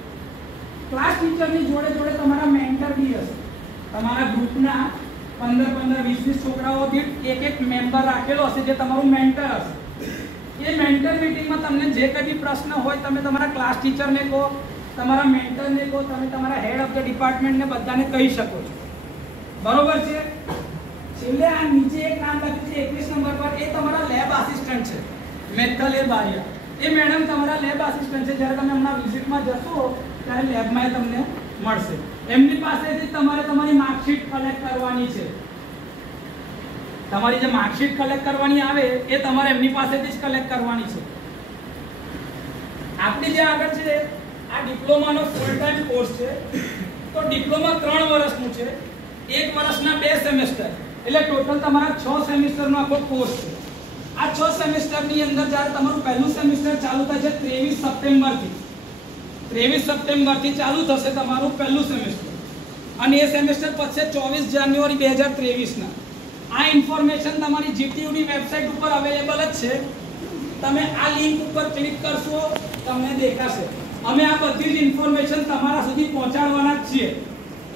ક્લાસ ટીચરની જોડે જોડે તમારા મેન્ટર બી હશે. તમારા ગ્રુપના 15-20 છોકરાઓ દીઠ એક મેમ્બર રાખેલો હશે જે તમારું મેન્ટર હશે. એ મેન્ટર મીટિંગમાં તમને જે કંઈ પ્રશ્ન હોય તમે તમારા ક્લાસ ટીચરને કહો, તમારા મેન્ટરને કહો, તમે તમારા હેડ ઓફ ધ ડિપાર્ટમેન્ટને બધાને કહી શકો છો. બરોબર છે. છેલ્લે આ નીચે એક નામ લખ્યું છે 21 નંબર પર, એ તમારા લેબ આસિસ્ટન્ટ છે, મેથલે બારિયા. એ મેડમ તમારા લેબ આસિસ્ટન્ટ છે. જ્યારે તમે હમણાં વિઝિટમાં જશો ત્યારે લેબમાં તમને મળશે. એમની પાસેથી તમારે તમારી માર્કશીટ કલેક્ટ કરવાની છે. તમારી જે માર્કશીટ કલેક્ટ કરવાની આવે એ તમારે એમની પાસેથી જ કલેક્ટ કરવાની છે. આપણી જે આગળ છે આ ડિપ્લોમાનો ફૂલ ટાઈમ કોર્સ છે. તો ડિપ્લોમા 3 વર્ષનું છે, 1 વર્ષના 2 સેમેસ્ટર, એટલે ટોટલ તમારા 6 સેમેસ્ટરનો આખો કોર્સ છે. આ 6 સેમેસ્ટરની અંદર જ્યારે તમારું પહેલું સેમેસ્ટર ચાલુ થાય છે 23 સપ્ટેમ્બરથી ચાલુ થશે તમારું પહેલું સેમેસ્ટર, અને એ સેમેસ્ટર પતશે 24 જાન્યુઆરી 2023 ના. આ ઇન્ફોર્મેશન તમારી જીટીયુની વેબસાઇટ ઉપર અવેલેબલ જ છે. તમે આ લિંક ઉપર ક્લિક કરશો તમને દેખાશે. અમે આ બધી જ ઇન્ફોર્મેશન તમારા સુધી પહોંચાડવાના જ છીએ.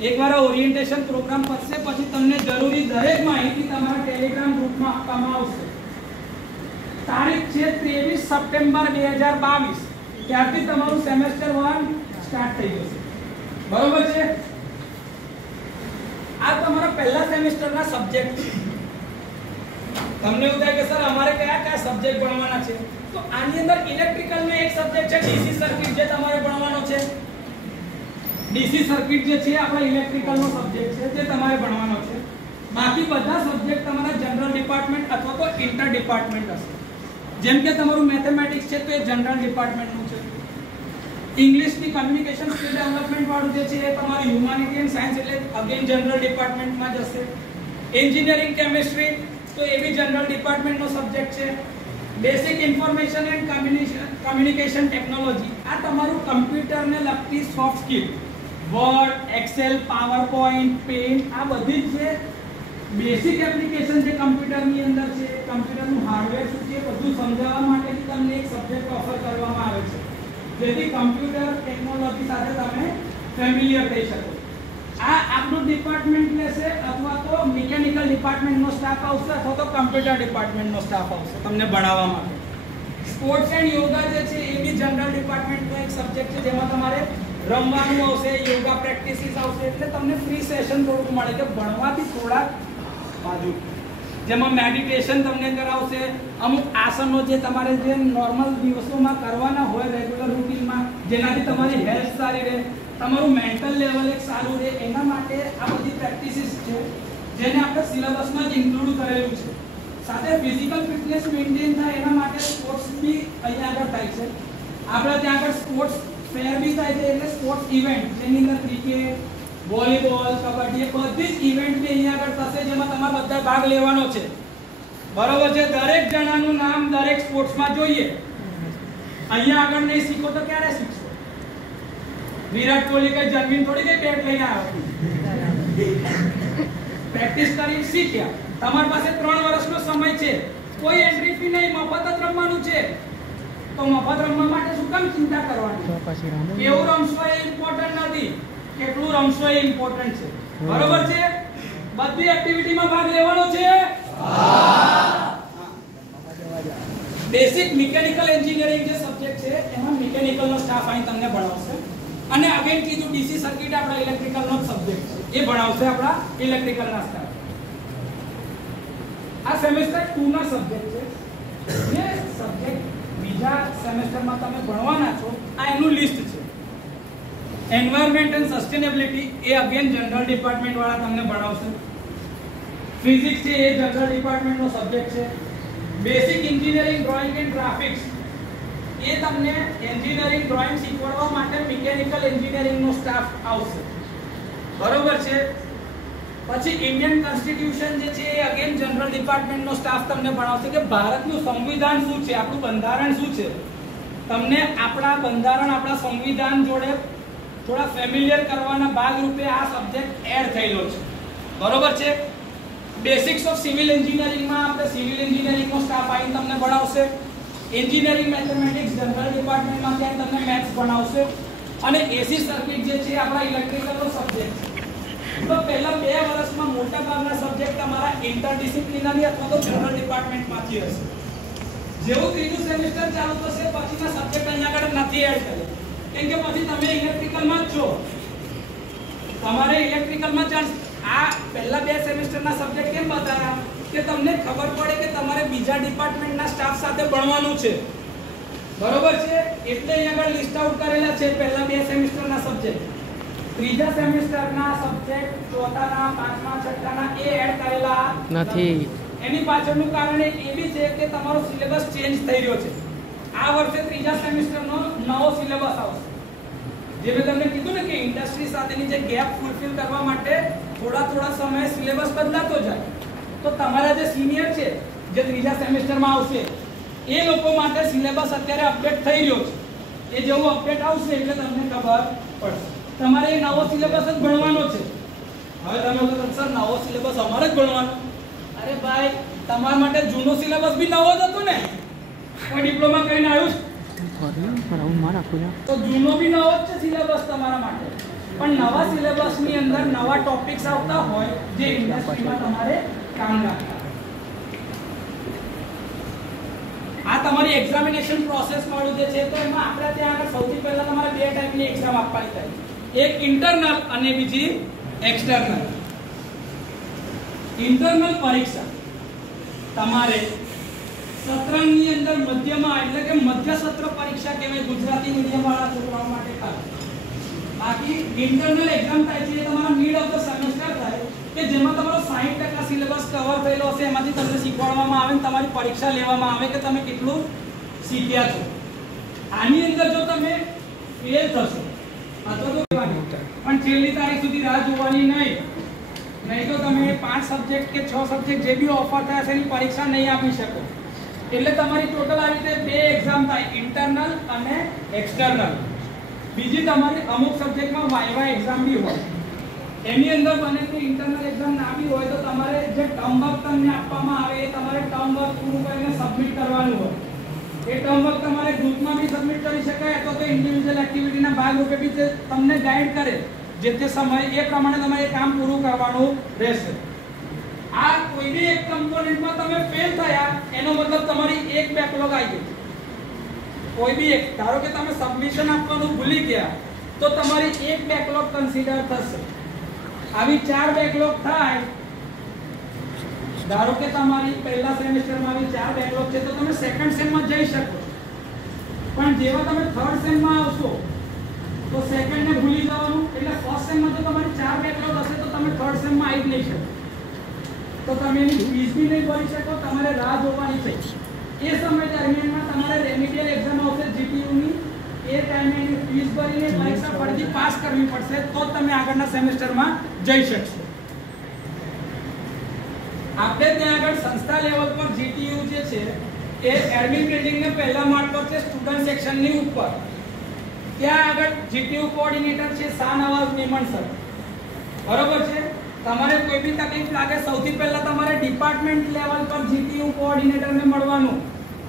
એકવાર ઓરિએન્ટેશન પ્રોગ્રામ પતશે પછી તમને જરૂરી દરેક માહિતી તમારા ટેલિગ્રામ ગ્રુપમાં આપવામાં આવશે. તારીખ છે 23 સપ્ટેમ્બર 2022. ત્યારથી તમારું સેમેસ્ટર 1 સ્ટાર્ટ થઈ જશે. બરોબર છે. આ તમારા પહેલા સેમેસ્ટરના સબ્જેક્ટ છે. તમને એવું થાય કે સર અમારે કયા સબ્જેક્ટ ભણવાના છે, તો આની અંદર ઇલેક્ટ્રિકલનો એક સબ્જેક્ટ છે ડીસી સર્કિટ જે તમારે ભણવાનો છે. ડીસી સર્કિટ જે છે આપણા ઇલેક્ટ્રિકલનો સબ્જેક્ટ છે જે તમારે ભણવાનો છે. બાકી બધા સબ્જેક્ટ તમારા જનરલ ડિપાર્ટમેન્ટ અથવા તો ઇન્ટર ડિપાર્ટમેન્ટ હશે. જેમ કે તમારું મેથેમેટિક્સ છે તો એ જનરલ ડિપાર્ટમેન્ટનું છે. ઇંગ્લિશની કમ્યુનિકેશન સ્કિલ ડેવલપમેન્ટ વાળું જે છે એ તમારું હ્યુમાનિટી એન્ડ સાયન્સ એટલે અગેન જનરલ ડિપાર્ટમેન્ટમાં જશે. એન્જિનિયરિંગ કેમિસ્ટ્રી તો એ બી જનરલ ડિપાર્ટમેન્ટનો સબ્જેક્ટ છે. Basic information and communication technology આ તમારું કમ્પ્યુટરને લગતી soft skill, word, excel, power point, paint આ બધી જ છે બેસિક એપ્લિકેશન જે કમ્પ્યુટરની અંદર છે. કમ્પ્યુટરનું હાર્ડવેર શું છે બધું સમજાવવા માટે તમને એક સબ્જેક્ટ ઓફર કરવામાં આવે છે જેથી કમ્પ્યુટર ટેકનોલોજી સાથે તમે ફેમિલિયર થઈ શકો. આ આપણું ડિપાર્ટમેન્ટ લેશે અથવા તો મિકેનિકલ ડિપાર્ટમેન્ટનો સ્ટાફ આવશે અથવા તો કમ્પ્યુટર ડિપાર્ટમેન્ટનો સ્ટાફ આવશે તમને ભણાવવા માટે. સ્પોર્ટ્સ એન્ડ યોગા જે છે એ બી જનરલ ડિપાર્ટમેન્ટનો એક સબ્જેક્ટ છે જેમાં તમારે રમવાનું આવશે, યોગા પ્રેક્ટિસિસ આવશે, એટલે તમને ફ્રી સેશન થોડુંક મળે કે ભણવાથી થોડાક બાજુ જેમાં મેડિટેશન તમને કરાવશે. અમુક આસનો જે તમારે જે નોર્મલ દિવસોમાં કરવાના હોય રેગ્યુલર રૂટીનમાં જેનાથી તમારી હેલ્થ સારી રહે, તમારું મેન્ટલ લેવલ એક સારું રહે, એના માટે આ બધી પ્રેક્ટિસિસ છે જેને આપણે સિલેબસમાં જ ઇન્ક્લુડ કરેલું છે. સાથે ફિઝિકલ ફિટનેસ મેન્ટેન થાય એના માટે સ્પોર્ટ્સ બી અહીંયા આગળ થાય છે. આપણે ત્યાં આગળ સ્પોર્ટ્સ ફેર બી થાય છે એટલે સ્પોર્ટ્સ ઇવેન્ટ જેની અંદર ક્રિકેટ, વોલીબોલ, કબડ્ડી બધી જ ઇવેન્ટ બી અહીંયા આગળ થશે જેમાં તમારે બધા ભાગ લેવાનો છે. બરોબર છે. દરેક જણાનું નામ દરેક સ્પોર્ટ્સમાં જોઈએ. અહીંયા આગળ નહીં શીખો તો ક્યારે શીખશો? વિરાટ કોહલી કઈ જન્મીને થોડી કઈ બેટ લઈને આવ્યો, પ્રેક્ટિસ કરીને શીખ્યા. તમારી પાસે 3 વર્ષનો સમય છે, કોઈ એન્ટ્રી ફી નહીં, મફત જ રમવાનું છે. તો મફત રમવા માટે શું કામ ચિંતા કરવાની? કેવું રમશો એ ઇમ્પોર્ટન્ટ નથી, કેટલું રમશો એ ઇમ્પોર્ટન્ટ છે. બરોબર છે. બધી એક્ટિવિટીમાં ભાગ લેવાનો છે. બેસિક મિકેનિકલ એન્જિનિયરિંગ જે સબ્જેક્ટ છે એમાં મિકેનિકલનો સ્ટાફ અહીં તમને ભણાવશે. અને અગેન કીધું ડીસી સર્કિટ આપણા ઇલેક્ટ્રિકલનો સબ્જેક્ટ છે એ ભણાવશે આપણા ઇલેક્ટ્રિકલના સ્ટાફ. આ સેમેસ્ટર 2 ના સબ્જેક્ટ છે. જે સબ્જેક્ટ બીજા સેમેસ્ટરમાં તમે ભણવાના છો આ એનું લિસ્ટ છે. એન્વાયરમેન્ટ એન્ડ સસ્ટેનેબિલિટી એ અગેન જનરલ ડિપાર્ટમેન્ટ વાળા તમને ભણાવશે. ફિઝિક્સ છે એ જનરલ ડિપાર્ટમેન્ટનો સબ્જેક્ટ છે. Basic engineering drawing and graphics એ તમને એન્જિનિયરિંગ ડ્રોઈંગ શીખવાડવા માટે મિકેનિકલ એન્જિનિયરિંગનો સ્ટાફ આવશે. બરોબર છે. પછી ઇન્ડિયન કોન્સ્ટિટ્યુશન જે છે એ અગેન જનરલ ડિપાર્ટમેન્ટનો સ્ટાફ તમને ભણાવશે કે ભારતનું સંવિધાન શું છે, આપણું બંધારણ શું છે. તમને આપણા બંધારણ આપણા સંવિધાન જોડે થોડા ફેમિલિયર કરવાના ભાગરૂપે આ સબ્જેક્ટ એડ થયેલો છે. બરોબર છે. બેસિક્સ ઓફ સિવિલ એન્જિનિયરિંગમાં આપણે સિવિલ એન્જિનિયરિંગનો સ્ટાફ આવીને તમને ભણાવશે. એન્જિનિયરિંગ મેથેમેટિક્સ જનરલ ડિપાર્ટમેન્ટમાં ત્યાં તમને મેથ્સ ભણાવશે અને એસી સર્કિટ જે છે આપણા ઇલેક્ટ્રિકલનો સબ્જેક્ટ છે. તો પહેલા 2 વર્ષમાં મોટા ભાગના સબ્જેક્ટ તમારા ઇન્ટરડિસિપ્લિનરી અથવા તો જનરલ ડિપાર્ટમેન્ટમાંથી હશે. જેવું ત્રીજું સેમેસ્ટર ચાલુ થશે પછીના સબ્જેક્ટ અહીંયા આગળ નથી એડ કરે, કેમ કે પછી તમે ઇલેક્ટ્રિકલમાં જ છો, તમારે ઇલેક્ટ્રિકલમાં ચાન્સ. આ પહેલા 2 સેમેસ્ટરના સબ્જેક્ટ કેમ બતાવ્યા કે તમને ખબર પડે કે તમારે બીજા ડિપાર્ટમેન્ટના સ્ટાફ સાથે ભણવાનું છે, બરોબર છે. એટલે અહીં આગળ લિસ્ટ આઉટ કરેલા છે પહેલા 2 સેમેસ્ટરના સબ્જેક્ટ. ત્રીજા સેમેસ્ટરના સબ્જેક્ટ ચોથાના, પાંચમા, છઠ્ઠાના એ એડ કરેલા નથી. એની પાછળનું કારણ એ બી છે કે તમારો સિલેબસ ચેન્જ થઈ રહ્યો છે. આ વર્ષે ત્રીજા સેમેસ્ટરનો નવો સિલેબસ આવશે. જે મેં તમને કીધું ને કે ઇન્ડસ્ટ્રી સાથેની જે ગેપ ફૂલફિલ કરવા માટે થોડા સમય સિલેબસ બદલાતો જાય. તો તમારા જે સિનિયર છે જે ત્રીજા સેમેસ્ટરમાં આવશે એ લોકો માટે સિલેબસ અત્યારે અપડેટ થઈ રહ્યો છે. એ જેવું અપડેટ આવશે એટલે તમને ખબર પડશે. તમારે એ નવો સિલેબસ જ ભણવાનો છે. હવે તમે કહો સર નવો સિલેબસ અમારે જ ભણવાનો. અરે ભાઈ તમારા માટે જૂનો સિલેબસ બી નવો જ હતો ને. કોઈ ડિપ્લોમા કરીને આવ્યું તો જૂનો બી નવો જ છે સિલેબસ તમારા માટે. પણ નવા સિલેબસની અંદર નવા ટોપિક્સ આવતા હોય જે ઇન્ડસ્ટ્રીમાં તમારે કામ લાગતા. આ તમારી એક્ઝામિનેશન પ્રોસેસ વાળું જે છે તો એમાં આપણે ત્યાં આગળ સૌથી પહેલા તમારે 2 ટાઈપની એક્ઝામ આપવાની થાય. એક ઇન્ટરનલ અને બીજી એક્સટર્નલ. ઇન્ટરનલ પરીક્ષા તમારે સત્રની અંદર મધ્યમાં એટલે કે મધ્ય સત્ર પરીક્ષા કહેવાય ગુજરાતી મીડિયમ વાળા છોકરાઓ માટે ખાસ. બાકી ઇન્ટરનલ એક્ઝામ થાય છે એ તમારા મિડ ઓફ ધ સેમેસ્ટર થાય કે જેમાં તમારો 60% સિલેબસ કવર થયેલો હશે, એમાંથી તમને શીખવાડવામાં આવે અને તમારી પરીક્ષા લેવામાં આવે કે તમે કેટલું શીખ્યા છો. આની અંદર જો તમે ફેલ થશો અથવા તો પણ છેલ્લી તારીખ સુધી રાહ જોવાની નહીં તો તમે 5 સબ્જેક્ટ કે 6 સબ્જેક્ટ જે બી ઓફર થયા છે એની પરીક્ષા નહીં આપી શકો. એટલે તમારી ટોટલ આવી રીતે 2 એક્ઝામ થાય, ઇન્ટરનલ અને એક્સટર્નલ. બીજી તમારી અમુક સબ્જેક્ટમાં વાયવા એક્ઝામ બી હોય. એની અંદર બને કે ઇન્ટરનલ એક્ઝામ ના બી હોય તો તમારે જે ટર્મ વર્ક તમને આપવામાં આવે એ તમારે ટર્મ વર્ક પૂરું કરીને સબમિટ કરવાનું હોય. એ ટર્મ વર્ક તમારે ગ્રુપમાં બી સબમિટ કરી શકાય અથવા તો ઇન્ડિવિડ્યુઅલ એક્ટિવિટીના ભાગરૂપે બી તે તમને ગાઈડ કરે જે તે સમય એ પ્રમાણે તમારે કામ પૂરું કરવાનું રહેશે. આ કોઈ બી એક કમ્પોનન્ટમાં તમે ફેલ થયા એનો મતલબ તમારી એક બેકલોગ આવી ગઈ. કોઈ બી એક ધારો કે તમે સબમિશન આપવાનું ભૂલી ગયા તો તમારી એક બેકલોગ કન્સિડર થશે. આવી 4 બેકલોગ થાય, ધારો કે તમારી પહેલા સેમેસ્ટરમાં આવી 4 બેકલોગ છે તો તમે સેકન્ડ સેમમાં જઈ શકો. પણ જેવા તમે થર્ડ સેમમાં આવશો તો સેકન્ડ ને ભૂલી જવાનું. એટલે ફર્સ્ટ સેમમાં જો તમારી 4 બેકલોગ હશે તો તમે થર્ડ સેમમાં આવી જ નહીં શકો. તો તમે એની ફીસ બી નહીં ભરી શકો, તમારે રાહ જોવાની છે. એ સમય દરમિયાનમાં તમારે રેમિડિયલ એક્ઝામ આવશે જીટીયુની, એ ટાઈમે એની ફીસ ભરીને પરીક્ષા ફરીથી પાસ કરવી પડશે તો તમે આગળના સેમેસ્ટરમાં જઈ શકશો. આપણે ત્યાં આગળ સંસ્થા લેવલ પર જીટીયુ જે છે એ એડમિન બિલ્ડિંગને પહેલા માળ પર છે, સ્ટુડન્ટ સેક્શનની ઉપર. ત્યાં આગળ જીટીયુ કોઓર્ડિનેટર છે શાહનવાઝ મેમણ સર, બરોબર છે. તમારે કોઈ બી તકલીફ લાગે સૌથી પહેલા તમારે ડિપાર્ટમેન્ટ લેવલ પર જીટીયુ કોઓર્ડિનેટરને મળવાનું,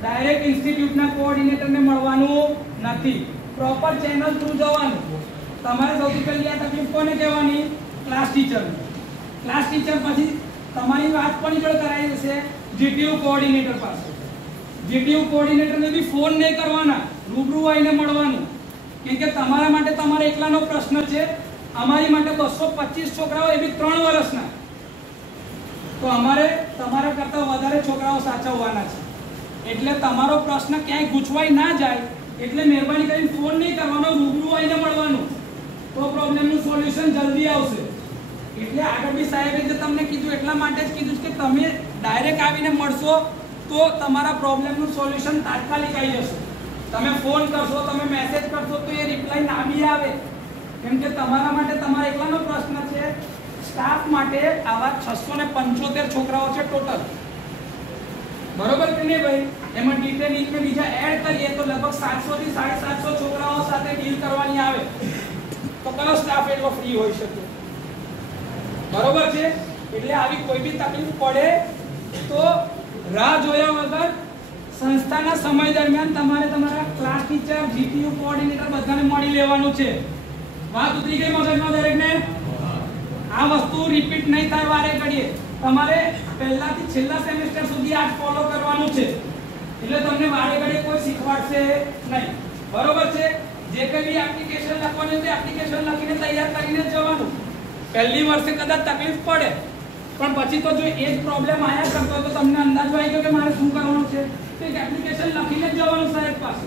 ડાયરેક્ટ ઇન્સ્ટિટ્યૂટના કોઓર્ડિનેટરને મળવાનું નથી. પ્રોપર ચેનલ થ્રુ જવાનું. તમારે સૌથી પહેલી આ તકલીફ કોને કહેવાની? Class teacher. ક્લાસ ટીચર પછી તમારી વાત પણ જોડે કરાવી જશે જીટીયુ કોઓર્ડિનેટર પાસે. જીટીયુ કોઓર્ડિનેટરને બી ફોન નહીં કરવાના, રૂબરૂ આવીને મળવાનું. કેમ કે તમારા માટે તમારે એકલાનો પ્રશ્ન છે, અમારી માટે 225 છોકરાઓ એ બી 3 વર્ષના, તો અમારે તમારા કરતાં વધારે છોકરાઓ સાચવવાના છે. એટલે તમારો પ્રશ્ન ક્યાંય ગૂંચવાઈ ના જાય એટલે મહેરબાની કરીને ફોન નહીં કરવાનો, રૂબરૂ આવીને મળવાનું. તો પ્રોબ્લેમનું સોલ્યુશન જલ્દી આવશે. એટલે આગળ બી સાહેબે જે તમને કીધું એટલા માટે જ કીધું કે તમે ડાયરેક્ટ આવીને મળશો તો તમારા પ્રોબ્લેમનું સોલ્યુશન તાત્કાલિક આવી જશે. તમે ફોન કરશો, તમે મેસેજ કરશો તો એ રિપ્લાય ના બી આવે. કેમ કે તમારા માટે તમારા એકલાનો પ્રશ્ન છે. સ્ટાફ માટે આવા 675 છોકરાઓ છે ટોટલ, બરોબર કે નહીં ભાઈ? એમાં ડિટેનિંગ ને બીજા એડ કરીએ તો લગભગ 700 થી 750 છોકરાઓ સાથે ડીલ કરવાની આવે. તો કયો સ્ટાફ એટલો ફ્રી હોઈ શકે? બરોબર છે. એટલે આવી કોઈ બી તકલીફ પડે તો રાહ જોયા વગર સંસ્થાના સમય દરમિયાન તમારે તમારા ક્લાસ ટીચર, જીટીયુ કોઓર્ડિનેટર બધાને મળી લેવાનું છે. વાત ઉતરી ગઈ મગજમાં દરેકને? આ વસ્તુ રિપીટ નહીં થાય વારે ઘડીએ. તમારે પહેલાથી છેલ્લા સેમેસ્ટર સુધી આ ફોલો કરવાનું છે. એટલે તમને વારે ઘડીએ કોઈ શીખવાડશે નહીં. બરોબર છે? જે કઈ એપ્લિકેશન લખવાની છે એપ્લિકેશન લખીને તૈયાર કરીને જવાનું. પહેલી વર્ષે કદાચ તકલીફ પડે પણ પછી તો જો એ જ પ્રોબ્લેમ આયા કરતો હોય તો તમને અંદાજો આવી ગયો કે મારે શું કરવાનું છે. તો એક એપ્લિકેશન લખીને જ જવાનું સાહેબ પાસે.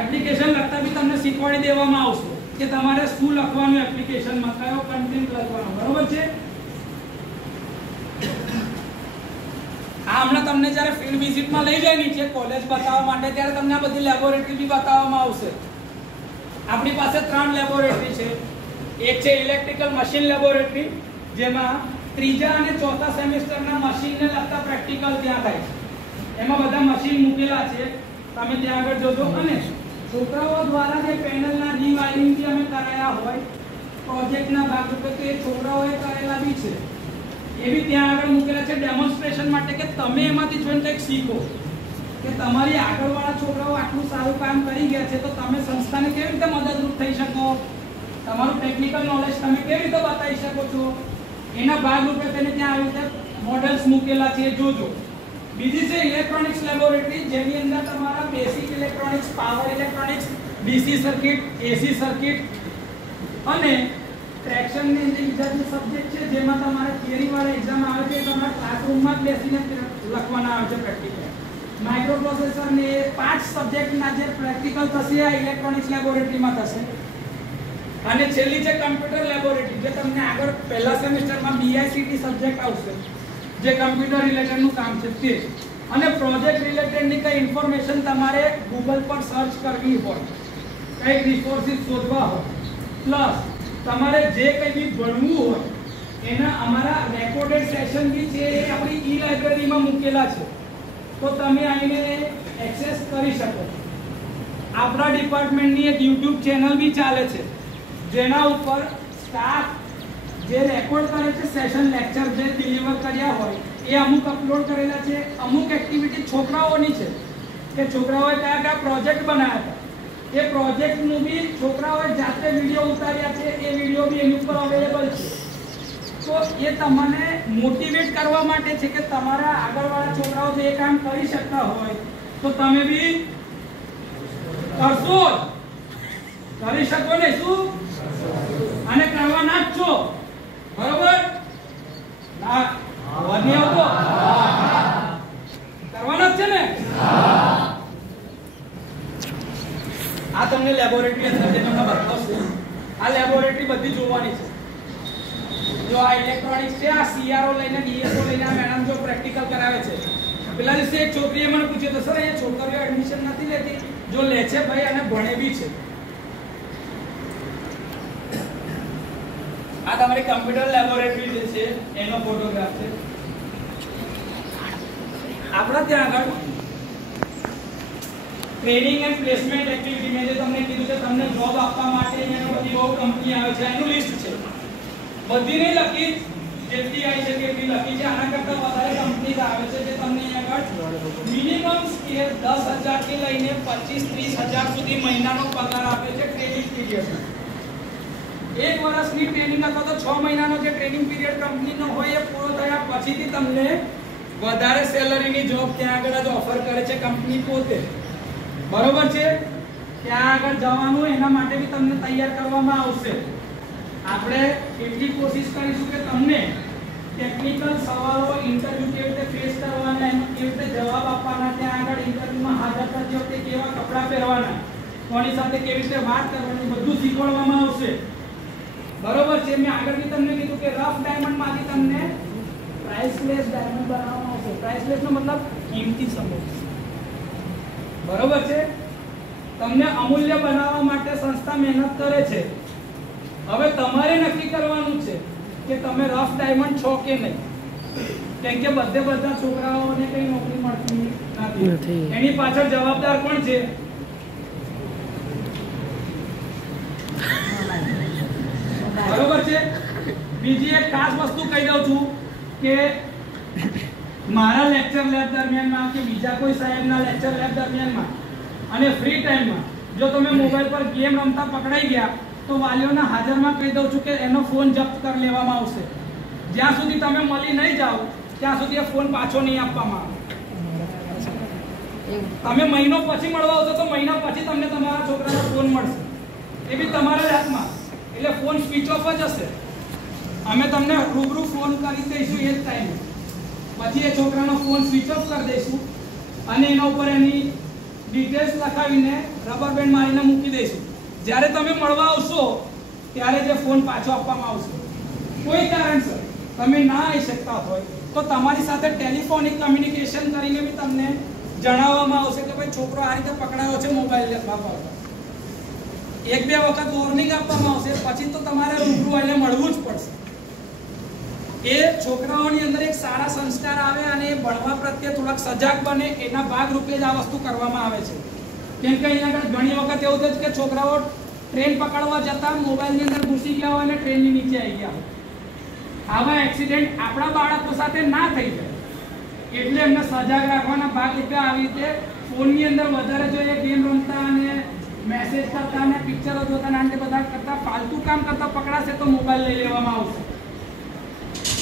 એપ્લિકેશન લખતા બી તમને શીખવાડી દેવામાં આવશે કે તમારે શું લખવાનું એપ્લિકેશનમાં, કયો કન્ટેન્ટ લખવાનો. બરોબર છે? આ હમણાં તમને જ્યારે ફિલ્ડ વિઝિટમાં લઈ જાય નીચે કોલેજ બતાવવા માટે ત્યારે તમને આ બધી લેબોરેટરી બી બતાવવામાં આવશે. આપણી પાસે 3 લેબોરેટરી છે. એક છે ઇલેક્ટ્રિકલ મશીન લેબોરેટરી, જેમાં ત્રીજા અને ચોથા સેમેસ્ટરના મશીનને લગતા પ્રેક્ટિકલ ત્યાં થાય છે. એમાં બધા મશીન મૂકેલા છે, તમે ત્યાં આગળ જોજો. અને છોકરાઓ દ્વારા જે પેનલના રીવાયરિંગ જે અમે કરાયા હોય પ્રોજેક્ટના ભાગરૂપે તો એ છોકરાઓએ કરેલા બી છે, એ બી ત્યાં આગળ મૂકેલા છે ડેમોન્સ્ટ્રેશન માટે કે તમે એમાંથી જોઈને કંઈક શીખો કે તમારી આગળવાળા છોકરાઓ આટલું સારું કામ કરી ગયા છે તો તમે સંસ્થાને કેવી રીતે મદદરૂપ થઈ શકો, તમારું ટેકનિકલ નોલેજ તમે કેવી રીતે બતાવી શકો છો. એના ભાગરૂપે તેને ત્યાં આવી રીતે મોડલ્સ મૂકેલા છે, જોજો. બીજી છે ઇલેક્ટ્રોનિક્સ લેબોરેટરી, જેની અંદર તમારા basic electronics, power electronics, DC circuit, AC circuit અને ટ્રેક્શન ની જે બીજા જે સબ્જેક્ટ છે જેમાં તમારે થિયરી વાળા એક્ઝામ આવે છે તમારા ક્લાસરૂમમાં જ બેસીને લખવાના આવે છે પ્રેક્ટિકલ. માઇક્રોપ્રોસેસર ને 5 સબ્જેક્ટના જે પ્રેક્ટિકલ થશે આ ઇલેક્ટ્રોનિક્સ લેબોરેટરીમાં થશે. અને છેલ્લી છે કમ્પ્યુટર લેબોરેટરી, જે તમને આગળ પહેલા સેમેસ્ટરમાં બીઆઈસીટી સબ્જેક્ટ આવશે, જે કમ્પ્યુટર રિલેટેડનું કામ છે તે. અને પ્રોજેક્ટ રિલેટેડની કઈ ઇન્ફોર્મેશન તમારે ગૂગલ પર સર્ચ કરવી હોય, કઈ રિસોર્સિસ શોધવા હોય, પ્લસ તમારે જે કંઈ બી ભણવું હોય એના અમારા રેકોર્ડેડ સેશન બી છે એ આપણી ઈ લાઇબ્રેરીમાં મૂકેલા છે, તો તમે આવીને એક્સેસ કરી શકો. આપણા ડિપાર્ટમેન્ટની એક યુટ્યુબ ચેનલ બી ચાલે છે, જેના ઉપર સ્ટાફ જે રેકોર્ડ કરે છે સેશન લેક્ચર જે ડિલિવર કર્યા હોય એ અમુક અપલોડ કરેલા છે. અમુક એક્ટિવિટી છોકરાઓની છે કે છોકરાઓએ કયા કયા પ્રોજેક્ટ બનાવ્યા હતા, એ પ્રોજેક્ટનું બી છોકરાઓએ જાતે વિડીયો ઉતાર્યા છે, એ વિડીયો બી એની ઉપર અવેલેબલ છે. તો એ તમને મોટિવેટ કરવા માટે છે કે તમારા આગળવાળા છોકરાઓ જો એ કામ કરી શકતા હોય તો તમે બી કરશો, કરી શકો ને શું, અને કરવાના જ છો. બરોબર? ના અવાજ નહીં આવતો? કરવાના જ છે ને? આ તમને લેબોરેટરી અંદર જે તમને બતાવશે, આ લેબોરેટરી બધી જોવાની છે. જો આ ઇલેક્ટ્રોનિક્સ છે, આ સીઆરઓ લઈને ડીએસઓ લઈને આ મેડમ જો પ્રેક્ટિકલ કરાવે છે. પેલા દિવસે એક છોકરીએ મને પૂછ્યું તો સર અહીંયા છોકરીઓ એડમિશન નથી લેતી, જો લે છે ભાઈ અને ભણે બી છે. આ તમારી કમ્પ્યુટર લેબોરેટરી જે છે એનો ફોટોગ્રાફ છે. આપણા ત્યાં આગળ ટ્રેનિંગ એન્ડ પ્લેસમેન્ટ એક્ટિવિટી મેં જે તમને કીધું છે તમને જોબ આપવા માટે અહીંયા બધી બહુ કંપની આવે છે, એનું લિસ્ટ છે. બધી નહીં લખી, જેટલી આવી છે કેટલી લખી છે. આના કરતાં વધારે કંપનીઝ આવે છે જે તમને અહીંયા આગળ મિનિમમ સ્કેલ 10,000 થી લઈને 25-30,000 સુધી મહિનાનો પગાર આપે છે ટ્રેનિંગ પીરિયડમાં. 1 વર્ષની ટ્રેનિંગ અથવા તો 6 મહિનાનો જે ટ્રેનિંગ પીરિયડ કંપનીનો હોય એ પૂરો થયા પછીથી તમને વધારે સેલરીની જોબ ત્યાં આગળ જ ઓફર કરે છે કંપની પોતે. બરોબર છે? ત્યાં આગળ જવાનું એના માટે બી તમને તૈયાર કરવામાં આવશે. આપણે એટલી કોશિશ કરીશું કે તમને ટેકનિકલ સવાલો ઇન્ટરવ્યુ કેવી રીતે ફેસ કરવાના, એનો કેવી રીતે જવાબ આપવાના, ત્યાં આગળ ઇન્ટરવ્યુમાં હાજર થતી વખતે કેવા કપડાં પહેરવાના, કોની સાથે કેવી રીતે વાત કરવાની, બધું શીખવાડવામાં આવશે. બરોબર છે? મેં આગળ બી તમને કીધું કે રફ ડાયમંડમાંથી તમને પ્રાઇસલેસ ડાયમંડ બનાવવામાં આવશે. પ્રાઇસલેસ નો મતલબ કિંમતી સમૂહ. બરોબર છે? તમને અમૂલ્ય બનાવવા માટે સંસ્થા મહેનત કરે છે. હવે તમારે નક્કી કરવાનું છે કે તમે રફ ડાયમંડ છો કે નહીં. કેમ કે બધા છોકરાઓને કઈ નોકરી મળતી નથી. એની પાછળ જવાબદાર કોણ છે? બરોબર છે? બીજી એક ખાસ વસ્તુ કહી દઉં છું કે મારા લેક્ચર લેબ દરમિયાનમાં કે બીજા કોઈ સાહેબના લેક્ચર લેબ દરમિયાનમાં અને ફ્રી ટાઈમમાં જો તમે મોબાઈલ પર ગેમ રમતા પકડાઈ ગયા તો વાલીઓના હાજરમાં કહી દઉં છું કે એનો ફોન જપ્ત કરી લેવામાં આવશે. જ્યાં સુધી તમે મળી નહીં જાઓ ત્યાં સુધી એ ફોન પાછો નહીં આપવામાં આવે. તમે મહિનો પછી મળવા આવશો તો મહિના પછી તમને તમારા છોકરાનો ફોન મળશે, એ બી તમારા હાથમાં. એટલે ફોન સ્વિચ ઓફ જ હશે. અમે તમને રૂબરૂ ફોન કરી દઈશું એ જ ટાઈમે, પછી એ છોકરાનો ફોન સ્વિચ ઓફ કરી દઈશું અને એના ઉપર એની ડિટેલ્સ લખાવીને રબર બેન્ડ મારીને મૂકી દઈશું. જ્યારે તમે મળવા આવશો ત્યારે જે ફોન પાછો આપવામાં આવશે. કોઈ કારણસર તમે ના આવી શકતા હોય તો તમારી સાથે ટેલિફોનિક કમ્યુનિકેશન કરીને બી તમને જણાવવામાં આવશે કે ભાઈ છોકરો આ રીતે પકડાયો છે મોબાઈલ વાપરતો. એક બે વખત વોર્નિંગ આપવામાં આવશે, પછી તો તમારે રૂબરૂ આવીને મળવું જ પડશે. એ છોકરાઓની અંદર એક સારા સંસ્કાર આવે અને એ ભણવા પ્રત્યે થોડાક સજાગ બને એના ભાગરૂપે જ આ વસ્તુ કરવામાં આવે છે. કેમ કે અહીંયા આગળ ઘણી વખત એવું થયું કે છોકરાઓ ટ્રેન પકડવા જતા મોબાઈલની અંદર ઘૂસી ગયા હોય અને ટ્રેનની નીચે આવી ગયા હોય. આવા એક્સિડન્ટ આપણા બાળકો સાથે ના થઈ જાય એટલે એમને સજાગ રાખવાના ભાગરૂપે આવી રીતે ફોનની અંદર વધારે જોઈએ ગેમ રમતા અને મેસેજ કરતા અને પિક્ચરો જોતા અને બધા કરતા ફાલતુ કામ કરતા પકડાશે તો મોબાઈલ લઈ લેવામાં આવશે.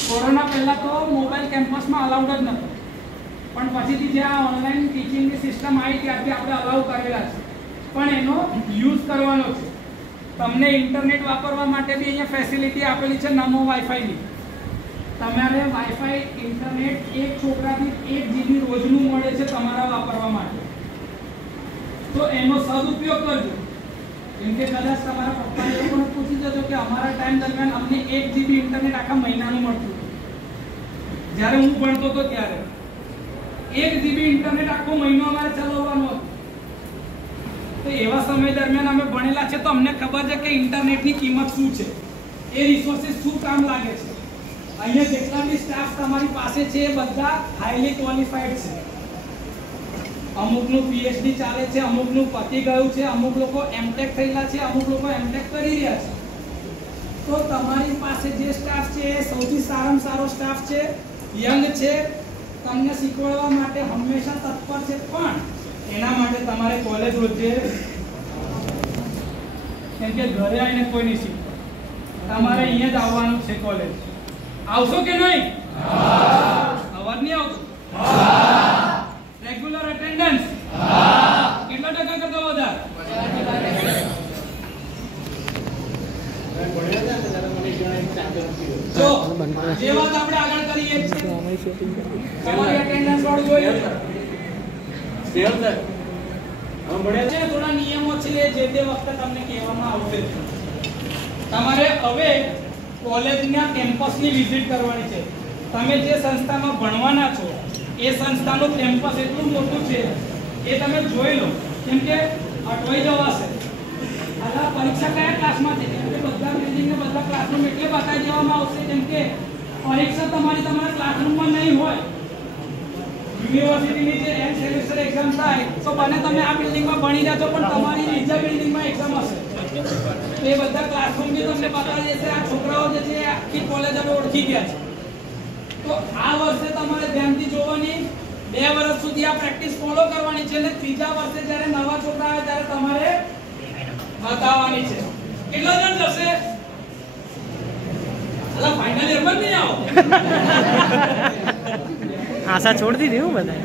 કોરોના પહેલા તો મોબાઈલ કેમ્પસમાં અલાઉડ જ નહોતો, પણ પછીથી જે આ ઓનલાઈન ટીચિંગની સિસ્ટમ આવી ત્યારથી આપણે અલાઉ કરેલા છે. પણ એનો યુઝ કરવાનો છે. તમને ઇન્ટરનેટ વાપરવા માટે બી અહીંયા ફેસિલિટી આપેલી છે નમો વાઈફાઈની. તમારે વાઈફાઈ ઇન્ટરનેટ એક છોકરાથી 1 GB રોજનું મળે છે તમારા વાપરવા માટે. તો એનો સદુપયોગ કરજો. કેમ કે કદાચ તમારા પપ્પાને લોકોને પૂછી જજો કે અમારા ટાઈમ દરમિયાન અમને 1 GB ઇન્ટરનેટ આખા મહિનાનું મળતું જ્યારે હું ભણતો હતો ત્યારે 1 GB ઇન્ટરનેટ આખો મહિનો અમારે ચલાવવાનો હતો. તો એવા સમય દરમિયાન અમે ભણેલા છે તો અમને ખબર છે કે ઇન્ટરનેટની કિંમત શું છે, એ રિસોર્સિસ શું કામ લાગે છે. અહીંયા જેટલા બી સ્ટાફ તમારી પાસે છે એ બધા હાઈલી ક્વોલિફાઈડ છે. અમુકનું PhD ચાલે છે, અમુકનું પતી ગયું છે, અમુક લોકો M.Tech થયેલા છે, અમુક લોકો M.Tech કરી રહ્યા છે. તો તમારી પાસે જે સ્ટાફ છે એ સૌથી સારામાં સારો સ્ટાફ છે, યંગ છે, તમને શીખવાડવા માટે હંમેશા તત્પર છે. પણ એના માટે તમારે કોલેજ રોજે, કેમ કે ઘરે આવીને કોઈ નહીં શીખે, તમારે અહીંયા જ આવવાનું છે કોલેજ. આવશો કે નહીં? અવાજ નહીં આવતો? રેગ્યુલર અટેન્ડન્સ કેટલા ટકા કરતા વધારે? જો જે વાત આપણે આગળ કરીએ છીએ તમારી અટેન્ડન્સ વાળું જોયું થોડા નિયમો છે જે તે વખતે તમને કહેવામાં આવશે. તમારે હવે કોલેજના કેમ્પસની વિઝિટ કરવાની છે. તમે જે સંસ્થામાં ભણવાના છો એ સંસ્થાનું કેમ્પસ એટલું મોટું છે એ તમે જોઈ લો, કેમ કે અટવાઈ જવાશે. આ પરીક્ષા કયા ક્લાસમાં છે? કેમ કે બધા બિલ્ડિંગ ને બધા ક્લાસરૂમ એટલે બતાવી દેવામાં આવશે કેમ કે પરીક્ષા તમારા ક્લાસરૂમમાં નહીં હોય. યુનિવર્સિટીની જે એન્ડ સેમેસ્ટર એક્ઝામ થાય તો બને તમે આ બિલ્ડિંગમાં ભણી રહ્યા છો પણ તમારી બીજા બિલ્ડિંગમાં એક્ઝામ હશે. એ બધા ક્લાસરૂમ બી તમને બતાવી દેશે. આ છોકરાઓ જે છે આખી કોલેજ હવે ઓળખી ગયા છે. તો આ વર્ષે તમારે ધ્યાનથી જોવાની, 2 વર્ષ સુધી આ પ્રેક્ટિસ ફોલો કરવાની છે અને 3જા વર્ષે જ્યારે નવા છોકરા આવે ત્યારે તમારે બતાવવાની છે. કેટલા જણ જશે? અલા ફાઇનલ યર પર નહીં આવો. આશા છોડ દીધી હું બધા.